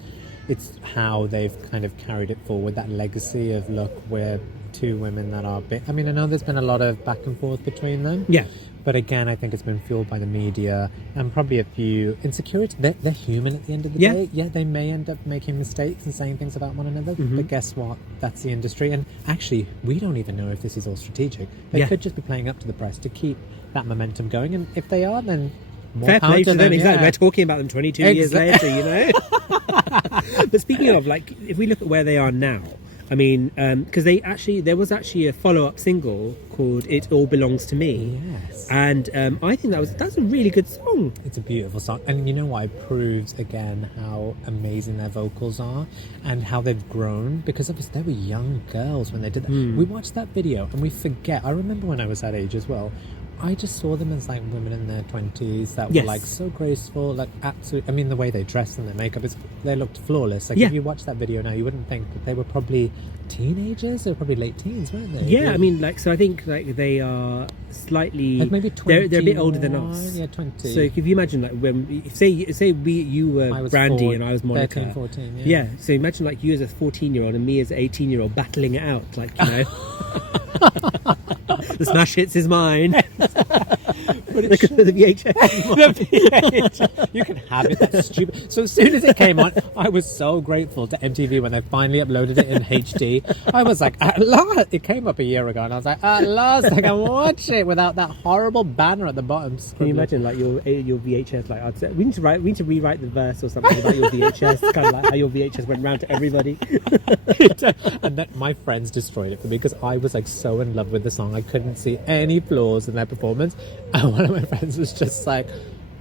how they've kind of carried it forward, that legacy of, look, we're two women that are big. I mean, I know there's been a lot of back and forth between them. Yeah. But again, I think it's been fueled by the media and probably a few insecurities. They're human at the end of the day. Yeah, they may end up making mistakes and saying things about one another. But guess what? That's the industry. And actually, we don't even know if this is all strategic. They could just be playing up to the press to keep that momentum going. And if they are, then more fair play to them. Exactly. Yeah. We're talking about them 22 years later, you know. But speaking of, like, if we look at where they are now, I mean, because there was actually a follow-up single called "It All Belongs to Me." Yes. And I think that's a really good song. It's a beautiful song, and you know what? It proves again how amazing their vocals are and how they've grown, because obviously they were young girls when they did that. We watched that video and we forget. I remember when I was that age as well, I just saw them as like women in their 20s that were like so graceful, like absolutely. I mean, the way they dressed and their makeup, they looked flawless. Like if you watch that video now, you wouldn't think that they were probably teenagers. They were probably late teens, weren't they? Yeah, I mean, like, so I think like they are slightly, like maybe 20. They're a bit older than us. Yeah, 20. So if you imagine, like, when say you were Brandy and I was Monica, 13, 14. Yeah. So imagine like you as a 14-year-old and me as an 18-year-old battling it out, like, you know. The smash hits is mine. But it's the VHS. The VHS. You can have it. That's stupid. So as soon as it came on, I was so grateful to MTV when they finally uploaded it in HD. I was like, at last! It came up a year ago, and I was like, at last I can watch it without that horrible banner at the bottom. Can you imagine, like, your VHS? Like, I'd say we need to rewrite the verse or something about your VHS. Kind of like how your VHS went round to everybody. And that my friends destroyed it for me because I was like so in love with the song. I couldn't see any flaws in their performance. And one of my friends was just like,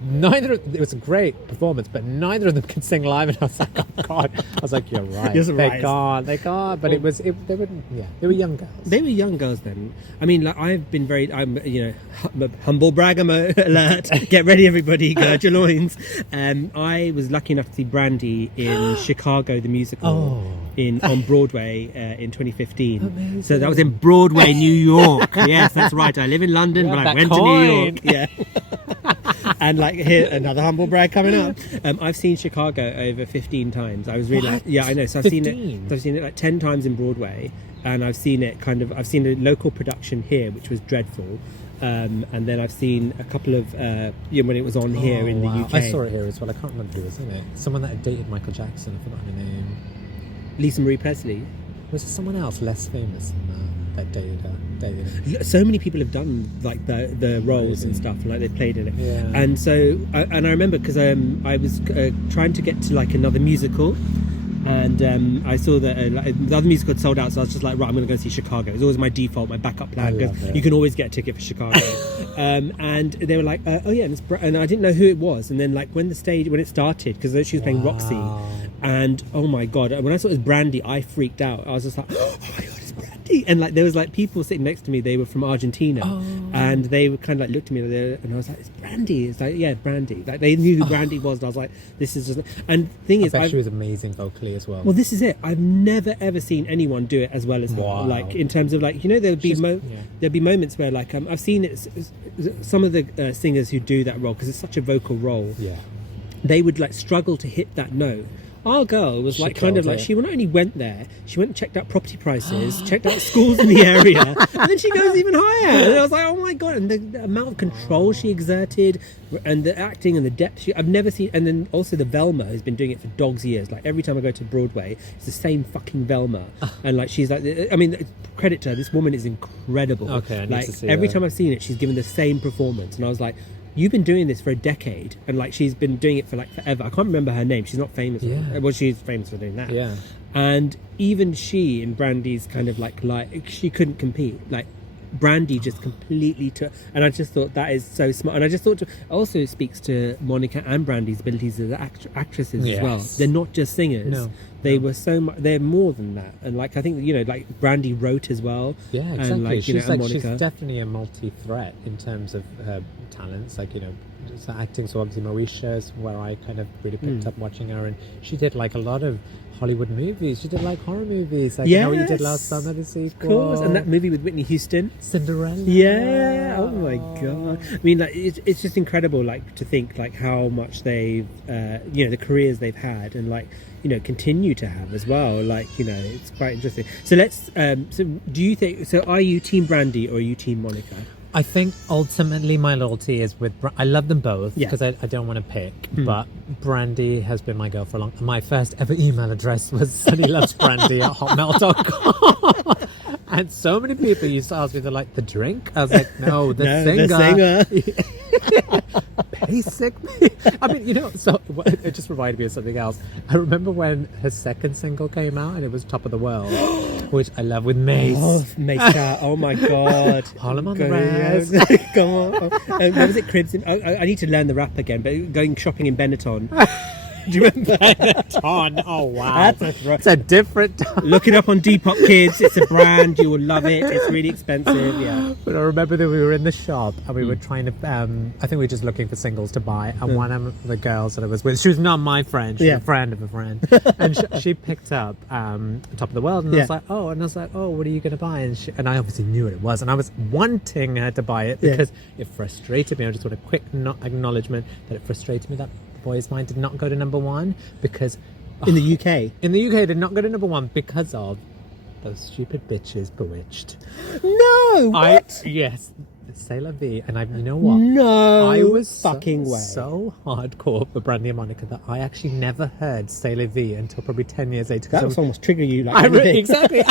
it was a great performance, but neither of them could sing live. And I was like, oh God. I was like, you're right. They can't. But they were young girls. They were young girls then. I mean, like, I'm humble brag alert. Get ready, everybody. Gird your loins. I was lucky enough to see Brandy in Chicago, the musical, on Broadway in 2015. Amazing. So that was in Broadway, New York. Yes, that's right. I live in London, but I went to New York. Yeah. And like, here, another humble brag coming up. I've seen Chicago over 15 times. I was really I know. So I've seen it like 10 times in Broadway, and I've seen a local production here, which was dreadful. And then I've seen a couple of when it was on here in the UK. I saw it here as well. I can't remember who was in it. Someone that had dated Michael Jackson. I forgot her name. Lisa Marie Presley. Was there someone else less famous than that dated her? So many people have done like the roles and stuff, and like they played in it. Yeah. And so, I remember because I was trying to get to like another musical, and I saw that the other musical had sold out, so I was just like, right, I'm going to go see Chicago. It was always my default, my backup plan, because you can always get a ticket for Chicago. And they were like, oh yeah, and I didn't know who it was. And then like when it started, because she was playing Roxy, and oh my god, when I saw it was Brandy, I freaked out. I was just like, oh my god, it's Brandy! And like there was like people sitting next to me, they were from Argentina, and they were kind of like looked at me, and I was like, it's Brandy. It's like, yeah, Brandy. Like they knew who Brandy was, and I was like, this is just. And the thing is, she was amazing vocally as well. Well, this is it. I've never ever seen anyone do it as well as her. Like in terms of like, you know, there'll be moments where like I've seen it. Some of the singers who do that role, because it's such a vocal role. Yeah. They would like struggle to hit that note. Our girl was like kind of like, she not only went there, she went and checked out property prices, checked out schools in the area, and then she goes even higher. And I was like, oh my god! And the amount of control she exerted, and the acting and the depth I've never seen. And then also the Velma has been doing it for dog's years. Like every time I go to Broadway, it's the same fucking Velma, and like she's like, I mean, credit to her. This woman is incredible. Okay, I need like to see every that. time I've seen it, she's given the same performance, and I was like, you've been doing this for a decade, and like she's been doing it for like forever. I can't remember her name. She's not famous. Yeah. Well, she's famous for doing that. Yeah. And even she, in Brandy's kind of like she couldn't compete. Like Brandy just completely took, and I just thought that is so smart. And I just thought also speaks to Monica and Brandy's abilities as actresses as well. They're not just singers. No. They were so much. They're more than that. And like I think, you know, like Brandy wrote as well. Yeah, exactly. And like, she's Monica. she's definitely a multi-threat in terms of her talents. Like, you know, just acting. So obviously Mauritius, is where I kind of really picked up watching her, and she did like a lot of Hollywood movies. She did like horror movies, like you know what you did last summer, the sequel. Of course, and that movie with Whitney Houston, Cinderella. Yeah. Oh my god. I mean, like it's just incredible, like to think like how much they've, you know, the careers they've had, and like, you know, continue to have as well. Like, you know, it's quite interesting. So let's. So do you think? So are you Team Brandy or are you Team Monica? I think ultimately my loyalty is with. I love them both because I don't want to pick, but Brandy has been my girl for a long. My first ever email address was sunnylovesbrandy@hotmail.com. And so many people used to ask me, they're like, the drink? I was like, no, the singer. Basically. I mean, you know, so it just reminded me of something else. I remember when her second single came out and it was Top of the World, which I love, with Mace. Oh, Mace. Oh my god. Harlem on the Res. Come on. What was it, Cribs? I need to learn the rap again, but going shopping in Benetton. Do you remember? Benetton. Oh wow. It's a different Look it up on Depop Kids. It's a brand. You will love it. It's really expensive. Yeah. But I remember that we were in the shop and we were trying to, I think we were just looking for singles to buy. And one of the girls that I was with, she was not my friend, she was a friend of a friend. And she picked up Top of the World. And I was like, oh, what are you going to buy? And I obviously knew what it was. And I was wanting her to buy it because it frustrated me. I just want a quick acknowledgement that it frustrated me that Boy's Mind did not go to number one because in the UK it did not go to number one because of those stupid bitches Bewitched. No, what? Yes, Sailor V. And you know what? No, I was fucking so hardcore for Brandy and Monica that I actually never heard Sailor V until probably 10 years later. That was almost trigger you like exactly.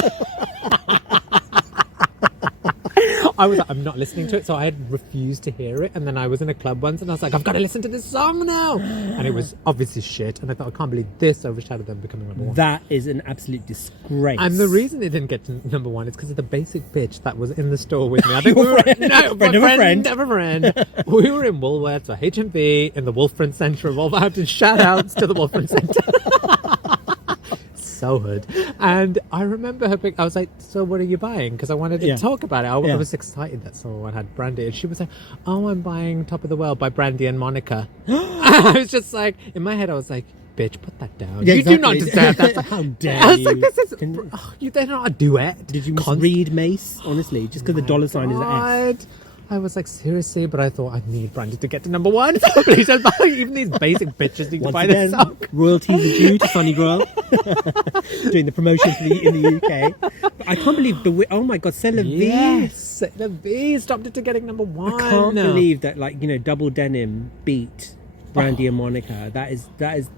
I was like, I'm not listening to it, so I had refused to hear it. And then I was in a club once and I was like, I've got to listen to this song now. And it was obviously shit. And I thought, I can't believe this overshadowed them becoming number one. That is an absolute disgrace. And the reason it didn't get to number one is because of the basic bitch that was in the store with me. I think we were friend of a friend. We were in Woolworths or H&B in the Wolfram Centre of Wolverhampton. Shout outs to the Wolfram Centre. So hood. And I remember her I was like, so what are you buying? Because I wanted to talk about it. I was excited that someone had Brandy, and she was like, oh, I'm buying Top of the World by Brandy and Monica. I was just like, in my head I was like, bitch, put that down. You do not deserve that. How dare you? I was like, this is they're not a duet. Did you misread Mace? Honestly, just because the dollar sign is an S. I was like, seriously, but I thought I need Brandy to get to number one. So please just buy, even these basic bitches need to buy this song. Royalties are due to Sunny Girl doing the promotion in the UK. But I can't believe oh my god, C'est la Vie. Yes, C'est la Vie stopped it to getting number one. I can't believe that, like, you know, Double Denim beat Brandy and Monica. That is.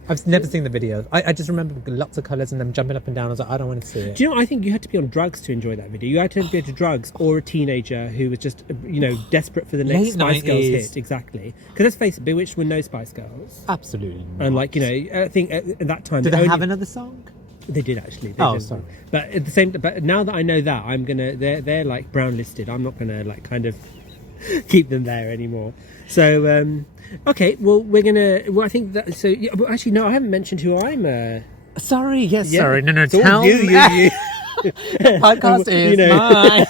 I've never seen the video. I just remember lots of colours and them jumping up and down. I was like, I don't want to see it. Do you know? I think you had to be on drugs to enjoy that video. You had to be on drugs, or a teenager who was just, desperate for the next Late Spice Girls 90s. hit. Exactly. Because let's face it, Bewitched were no Spice Girls. Absolutely not. And I think at that time Did they have another song? They did actually. Sorry. But at the same, but now that I know that, I'm gonna. They're like brown listed. I'm not gonna like kind of keep them there anymore. So okay. Well, we're gonna. Well, I think that. So actually, no, I haven't mentioned who I'm. Sorry. Yes. Yeah, Sorry. No. it's all Tell you. me. Podcast is mine.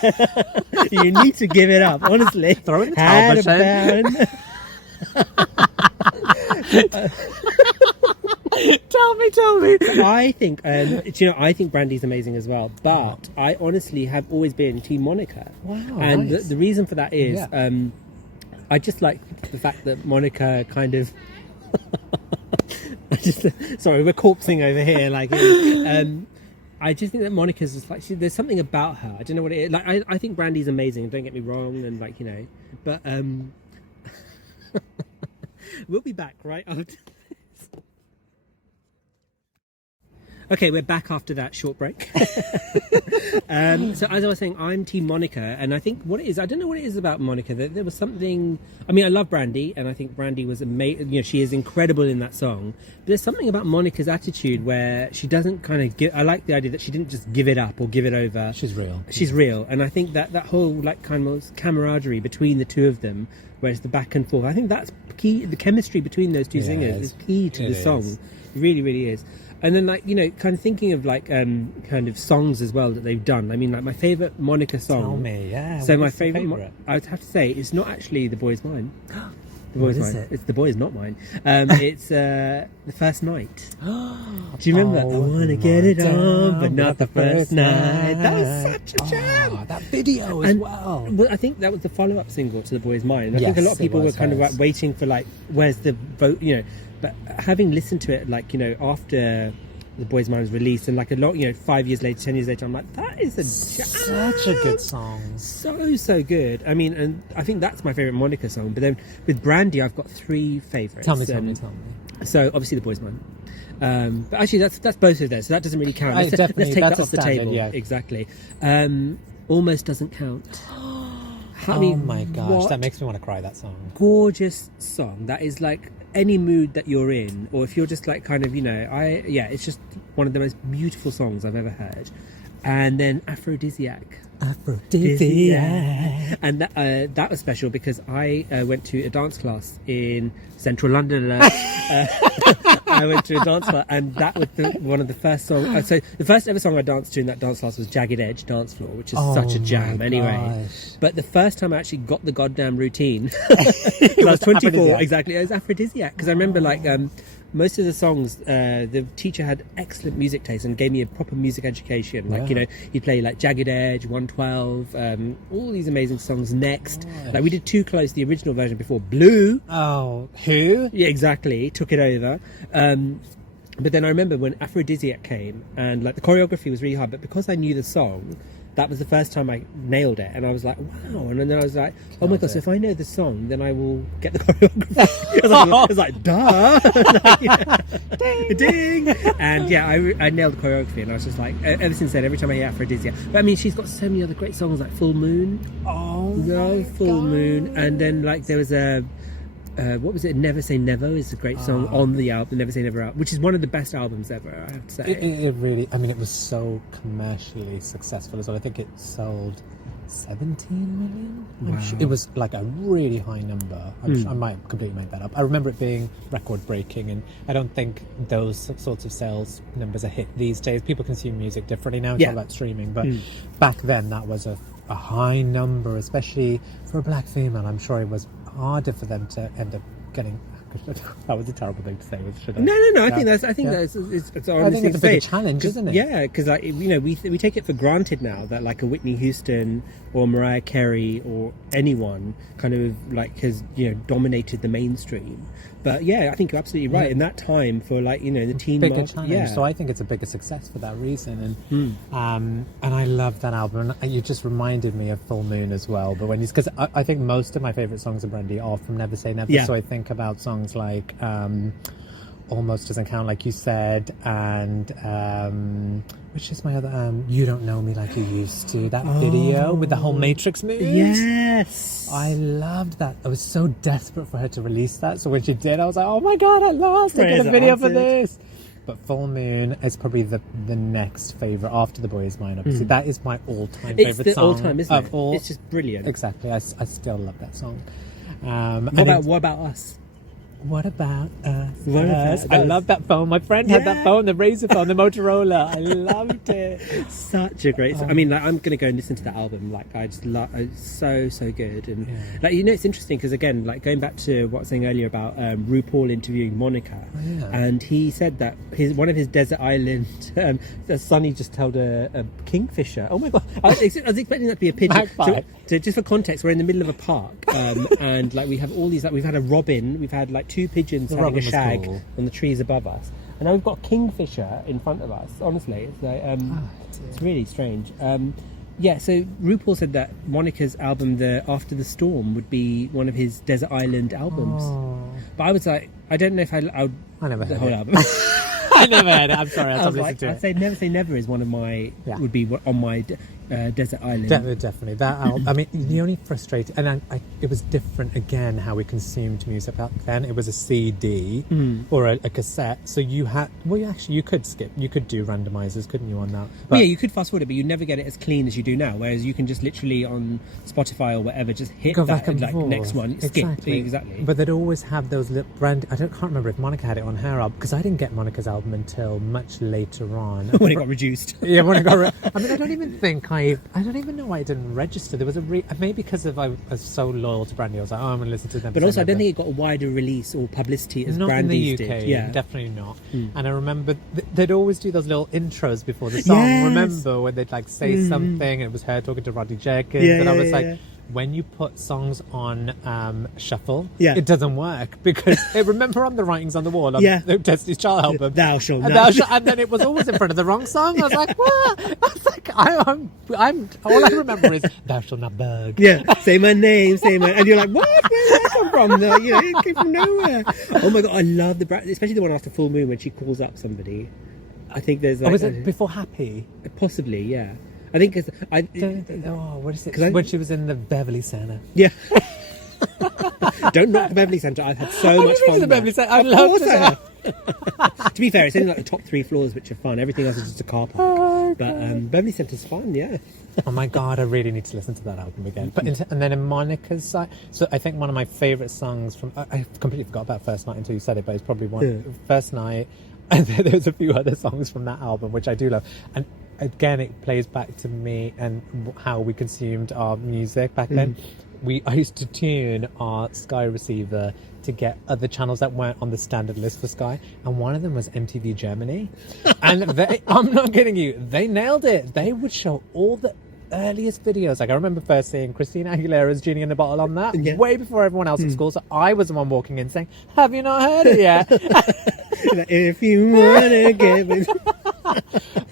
You need to give it up. Honestly, Throw in the towel, Bhushan. Tell me. I think, I think Brandy's amazing as well. But I honestly have always been Team Monica. Wow, and nice. the reason for that is, I just like the fact that Monica kind of. Sorry, we're corpsing over here. Like, I just think that Monica's just like there's something about her. I don't know what it is. Like, I think Brandy's amazing. Don't get me wrong, and but we'll be back right after. Okay, we're back after that short break. So as I was saying, I'm Team Monica, and I think what it is, I don't know what it is about Monica. There was something. I mean, I love Brandy, and I think Brandy was amazing. She is incredible in that song. But there's something about Monica's attitude where she doesn't kind of give. I like the idea that she didn't just give it up or give it over. She's real. She's real, and I think that whole like kind of camaraderie between the two of them, where it's the back and forth. I think that's key. The chemistry between those two singers is key to the song. It really, really is. And then, kind of thinking of kind of songs as well that they've done. I mean, like my favorite Monica song. Tell me, yeah. So my favorite, I would have to say, it's not actually "The Boy's Mine." The Boy's Mine. It's "The Boy Is Not Mine." It's "The First Night." Do you remember? I want to get it on, but not the first night. That was such a jam. That video as well. Well, I think that was the follow-up single to "The Boy's Mine." I think a lot of people were kind of like waiting for where's the vote, But having listened to it, after The Boy's Mine was released, and a lot, 5 years later, 10 years later, I'm like, that is such a good song. So good. I mean, and I think that's my favourite Monica song. But then with Brandy, I've got three favourites. Tell me. So obviously The Boy's Mine. But actually, that's both of theirs, so that doesn't really count. Let's take that off the table. Yeah. Exactly. Almost doesn't count. Oh my gosh, that makes me want to cry, that song. Gorgeous song. That is like any mood that you're in, or if you're just it's just one of the most beautiful songs I've ever heard. And then Aphrodisiac. And that was special because I went to a dance class in central London. I went to a dance class, and that was one of the first songs. So the first ever song I danced to in that dance class was Jagged Edge Dance Floor, which is such a jam anyway. But the first time I actually got the goddamn routine, I was 24, exactly, it was Aphrodisiac. Because I remember most of the songs, the teacher had excellent music taste and gave me a proper music education. He'd play Jagged Edge, 112, all these amazing songs. Next, we did Too Close, the original version before. Blue. Oh, who? Yeah, exactly. Took it over. But then I remember when Aphrodisiac came, and the choreography was really hard, but because I knew the song, that was the first time I nailed it, and I was like, wow. And then I was like, oh my god, so if I know the song, then I will get the choreography. I was like, duh. Ding. And yeah, I nailed the choreography, and I was just like, ever since then, every time I hear Aphrodisiac. But I mean, she's got so many other great songs, like Full Moon. Full Moon. And then there was a what was it? Never Say Never is a great song on the album, Never Say Never Out, which is one of the best albums ever, I have to say. It really, I mean, it was so commercially successful as well. I think it sold 17 million. Wow. It was a really high number. I might completely make that up. I remember it being record breaking, and I don't think those sorts of sales numbers are hit these days. People consume music differently now. It's all about streaming, but back then that was a high number, especially for a black female. I'm sure it was harder for them to end up getting. That was a terrible thing to say. No. I think that's honestly a big challenge, isn't it? Yeah, because we take it for granted now that a Whitney Houston or Mariah Carey or anyone kind of has dominated the mainstream. But yeah, I think you're absolutely right. Yeah. In that time for like, you know, the teen bigger market, challenge. yeah. So I think it's a bigger success for that reason. And I love that album. And you just reminded me of Full Moon as well. But when he's, because I think most of my favorite songs of Brandy are from Never Say Never. Yeah. So I think about songs like Almost Doesn't Count, like you said, and which is my other You Don't Know Me Like You Used To, that video with the whole Matrix moves. Yes, I loved that. I was so desperate for her to release that, so when she did, I was like, oh my god, at last I get a video for this. But Full Moon is probably the next favourite after The Boy Is Mine, obviously. That is my all-time favourite song. It's the all-time, isn't it? It's just brilliant. Exactly. I still love that song. What about us? What about us? Us? I love that phone. My friend had that phone, the Razr phone, the Motorola. I loved it. Such a great song. I mean, like, I'm going to go and listen to that album. Like, I just love it's so good. And like, you know, it's interesting because, again, like going back to what I was saying earlier about RuPaul interviewing Monica, and he said that one of his desert island Sonny just held a kingfisher. Oh my god, I was expecting that to be a pigeon. So just for context, we're in the middle of a park, and like we have all these, like we've had a robin, we've had like 2 pigeons having a shag on the trees above us, and now we've got a kingfisher in front of us. Honestly, it's like it's really strange. Yeah, so RuPaul said that Monica's album, the After the Storm, would be one of his desert island albums. But I was like, I don't know if I never heard the whole it. album. I never heard it. I'm sorry, I stopped listening to it. I'd say Never Say Never is one of my would be on my desert island. Definitely that album. I mean, the only frustrating, and it was different again how we consumed music back then. It was a CD or a cassette, so you had you could skip, you could do randomizers, couldn't you, on that? But, yeah, you could fast forward it, but you never get it as clean as you do now. Whereas you can just literally on Spotify or whatever just hit go that back and like forth. Next one, skip exactly. But they'd always have those little I can't remember if Monica had it on her album, because I didn't get Monica's album until much later on when it got reduced. Yeah, when it got. I mean, I don't even know why I didn't register. There was maybe because I was so loyal to Brandy. I was like, oh, I'm going to listen to them. But also, I don't think it got a wider release or publicity as not Brandy's in the UK. did. Yeah, definitely not. And I remember they'd always do those little intros before the song. Yes. Remember when they'd like say something? And it was her talking to Rodney Jerkins, and I was like. When you put songs on shuffle, it doesn't work because remember on the writings on the wall on the Destiny's Child album, Thou shalt not. And then it was always in front of the wrong song. I was like, what? I was like, I'm all I remember is Thou shalt not bug. Yeah, say my name, and you're like, what? Where did that come from? It came from nowhere. Oh my god, I love especially the one after Full Moon when she calls up somebody. I think there's like, was it before Happy? Possibly, yeah. I think it's what is it? When she was in the Beverly Center. Yeah. Don't knock the Beverly Center. I've had so much fun. The Beverly Center. I love it. To be fair, it's only like the top 3 floors which are fun. Everything else is just a car park. But Beverly Center's fun, yeah. Oh my god, I really need to listen to that album again. But and then in Monica's side, so I think one of my favourite songs from I completely forgot about First Night until you said it, but it's probably First Night. And then there's a few other songs from that album which I do love. And again, it plays back to me and how we consumed our music back then. I used to tune our Sky receiver to get other channels that weren't on the standard list for Sky, and one of them was MTV Germany. And I'm not kidding you, they nailed it. They would show all the earliest videos. Like I remember first seeing Christina Aguilera's Genie in the Bottle on that, way before everyone else at school. So I was the one walking in saying, "Have you not heard it yet?" If you wanna give it.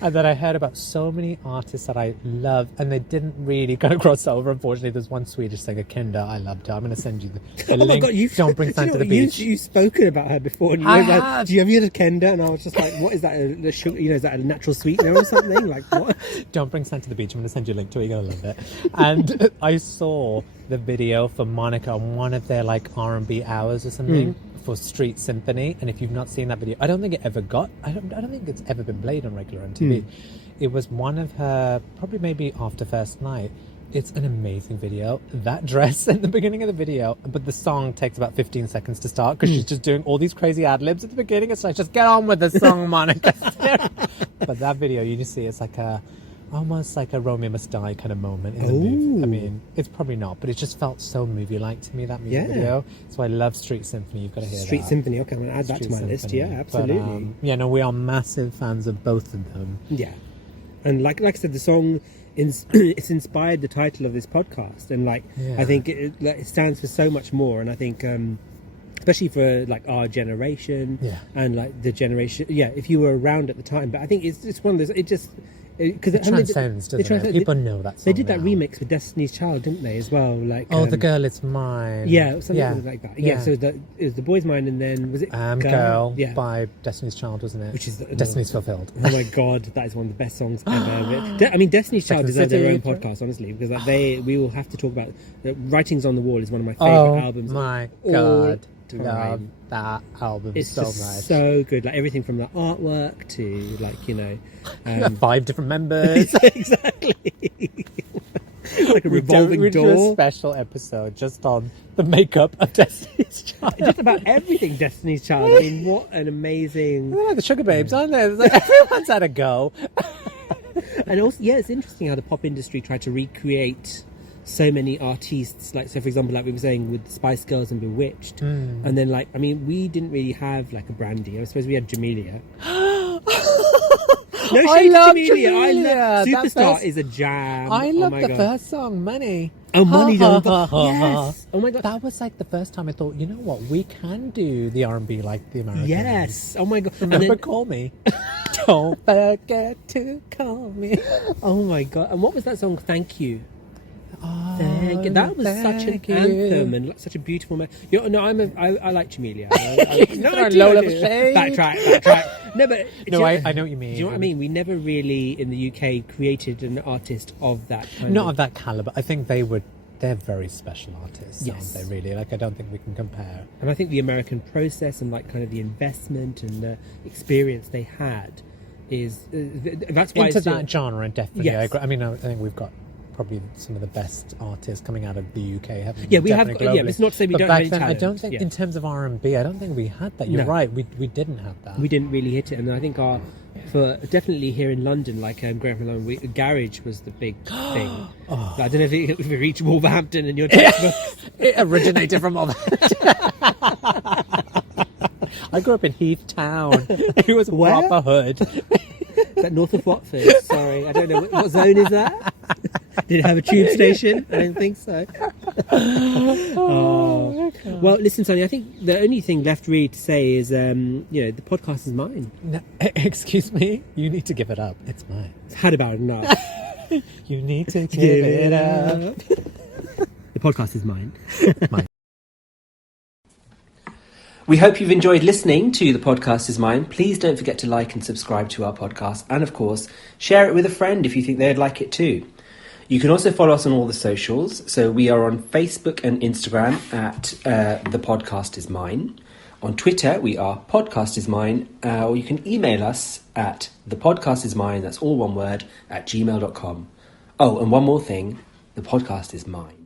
And then I heard about so many artists that I love, and they didn't really kind of cross over. Unfortunately, there's one Swedish singer, Kinder. I loved her. I'm going to send you the link. My God, Don't Bring Sand to the Beach. You've spoken about her before. And you were like, have you heard of Kenda? And I was just like, what is that? Is that a natural sweetener or something? Like what? Don't Bring Sand to the Beach. I'm going to send you a link to it. You're going to love it. And I saw the video for Monica on one of their like R&B hours or something. For Street Symphony, and if you've not seen that video, I don't think it ever got. I don't think it's ever been played on regular MTV. It was one of her, probably maybe after First Night. It's an amazing video. That dress in the beginning of the video, but the song takes about 15 seconds to start because she's just doing all these crazy ad libs at the beginning. It's like, just get on with the song, Monica. But that video, you just see, it's like almost like a Romeo Must Die kind of moment in the movie. I mean, it's probably not, but it just felt so movie-like to me, that music video. So I love Street Symphony. You've got to hear that. Street Symphony, okay, I'm going to add that to my list. Yeah, absolutely. But, we are massive fans of both of them. Yeah. And like I said, the song, it's inspired the title of this podcast. And I think it stands for so much more. And I think especially for like our generation and like the generation. Yeah, if you were around at the time, but I think it's one of those. It just because it transcends, doesn't it? People know that song. They did that now. remix with Destiny's Child, didn't they, as well? Like the girl is mine. Yeah, something like that. Yeah, so it was The Boy's Mine, and then was it Girl by Destiny's Child, wasn't it? Which is Destiny's Fulfilled. Oh my god, that is one of the best songs ever. I mean, Destiny's Child deserves their own podcast, honestly, because like, we will have to talk about Writings on the Wall is one of my favorite albums. Oh my god. Love that album so much. So good, like everything from the artwork to like 5 different members. Exactly. Like a revolving door. We do a special episode just on the makeup of Destiny's Child. Just about everything Destiny's Child. I mean, what an amazing. They're like the Sugar Babes, aren't they? Like, everyone's had a go. And also, it's interesting how the pop industry tried to recreate so many artists, like, so for example, like we were saying with Spice Girls and Bewitched, and then like, I mean, we didn't really have like a Brandy. I suppose we had Jamelia. No shade to Jamelia. I love Superstar is a jam. I love the first song, Money. Oh, Money, yes. Oh my god, that was like the first time I thought, you know what, we can do the R&B like the Americans. Yes. Oh my god. Remember Call Me. Don't forget to call me. Oh my god. And what was that song? Thank You. Thank you. That was such an anthem and like, such a beautiful. I like Jamelia. I do. Backtrack. No, but I know what you mean. Do you know what I mean? We never really in the UK created an artist of that kind. Not of that caliber. I think they're very special artists, aren't they? Really, like I don't think we can compare. And I think the American process and like kind of the investment and the experience they had is that's why into that genre. Definitely, yes. I mean, I think we've got probably some of the best artists coming out of the UK, haven't we? Yeah, we have. Yeah, but it's not to say we don't have any talent. I don't think in terms of R&B, I don't think we had that. You're right. We didn't have that. We didn't really hit it, and I think for definitely here in London, like growing up in London, Garage was the big thing. I don't know if it reached Wolverhampton in your textbook. It originated from Wolverhampton. I grew up in Heath Town. It was a proper hood. Is that north of Watford? Sorry, I don't know what zone is that. Did it have a tube station? I don't think so. Well, listen, Sonny, I think the only thing left really to say is, the podcast is mine. No, excuse me? You need to give it up. It's mine. It's had about enough. You need to give it up. The podcast is mine. Mine. We hope you've enjoyed listening to The Podcast Is Mine. Please don't forget to like and subscribe to our podcast. And of course, share it with a friend if you think they'd like it too. You can also follow us on all the socials. So we are on Facebook and Instagram at The Podcast Is Mine. On Twitter, we are Podcast Is Mine. Or you can email us at thepodcastismine, that's all one word, @gmail.com. Oh, and one more thing, the podcast is mine.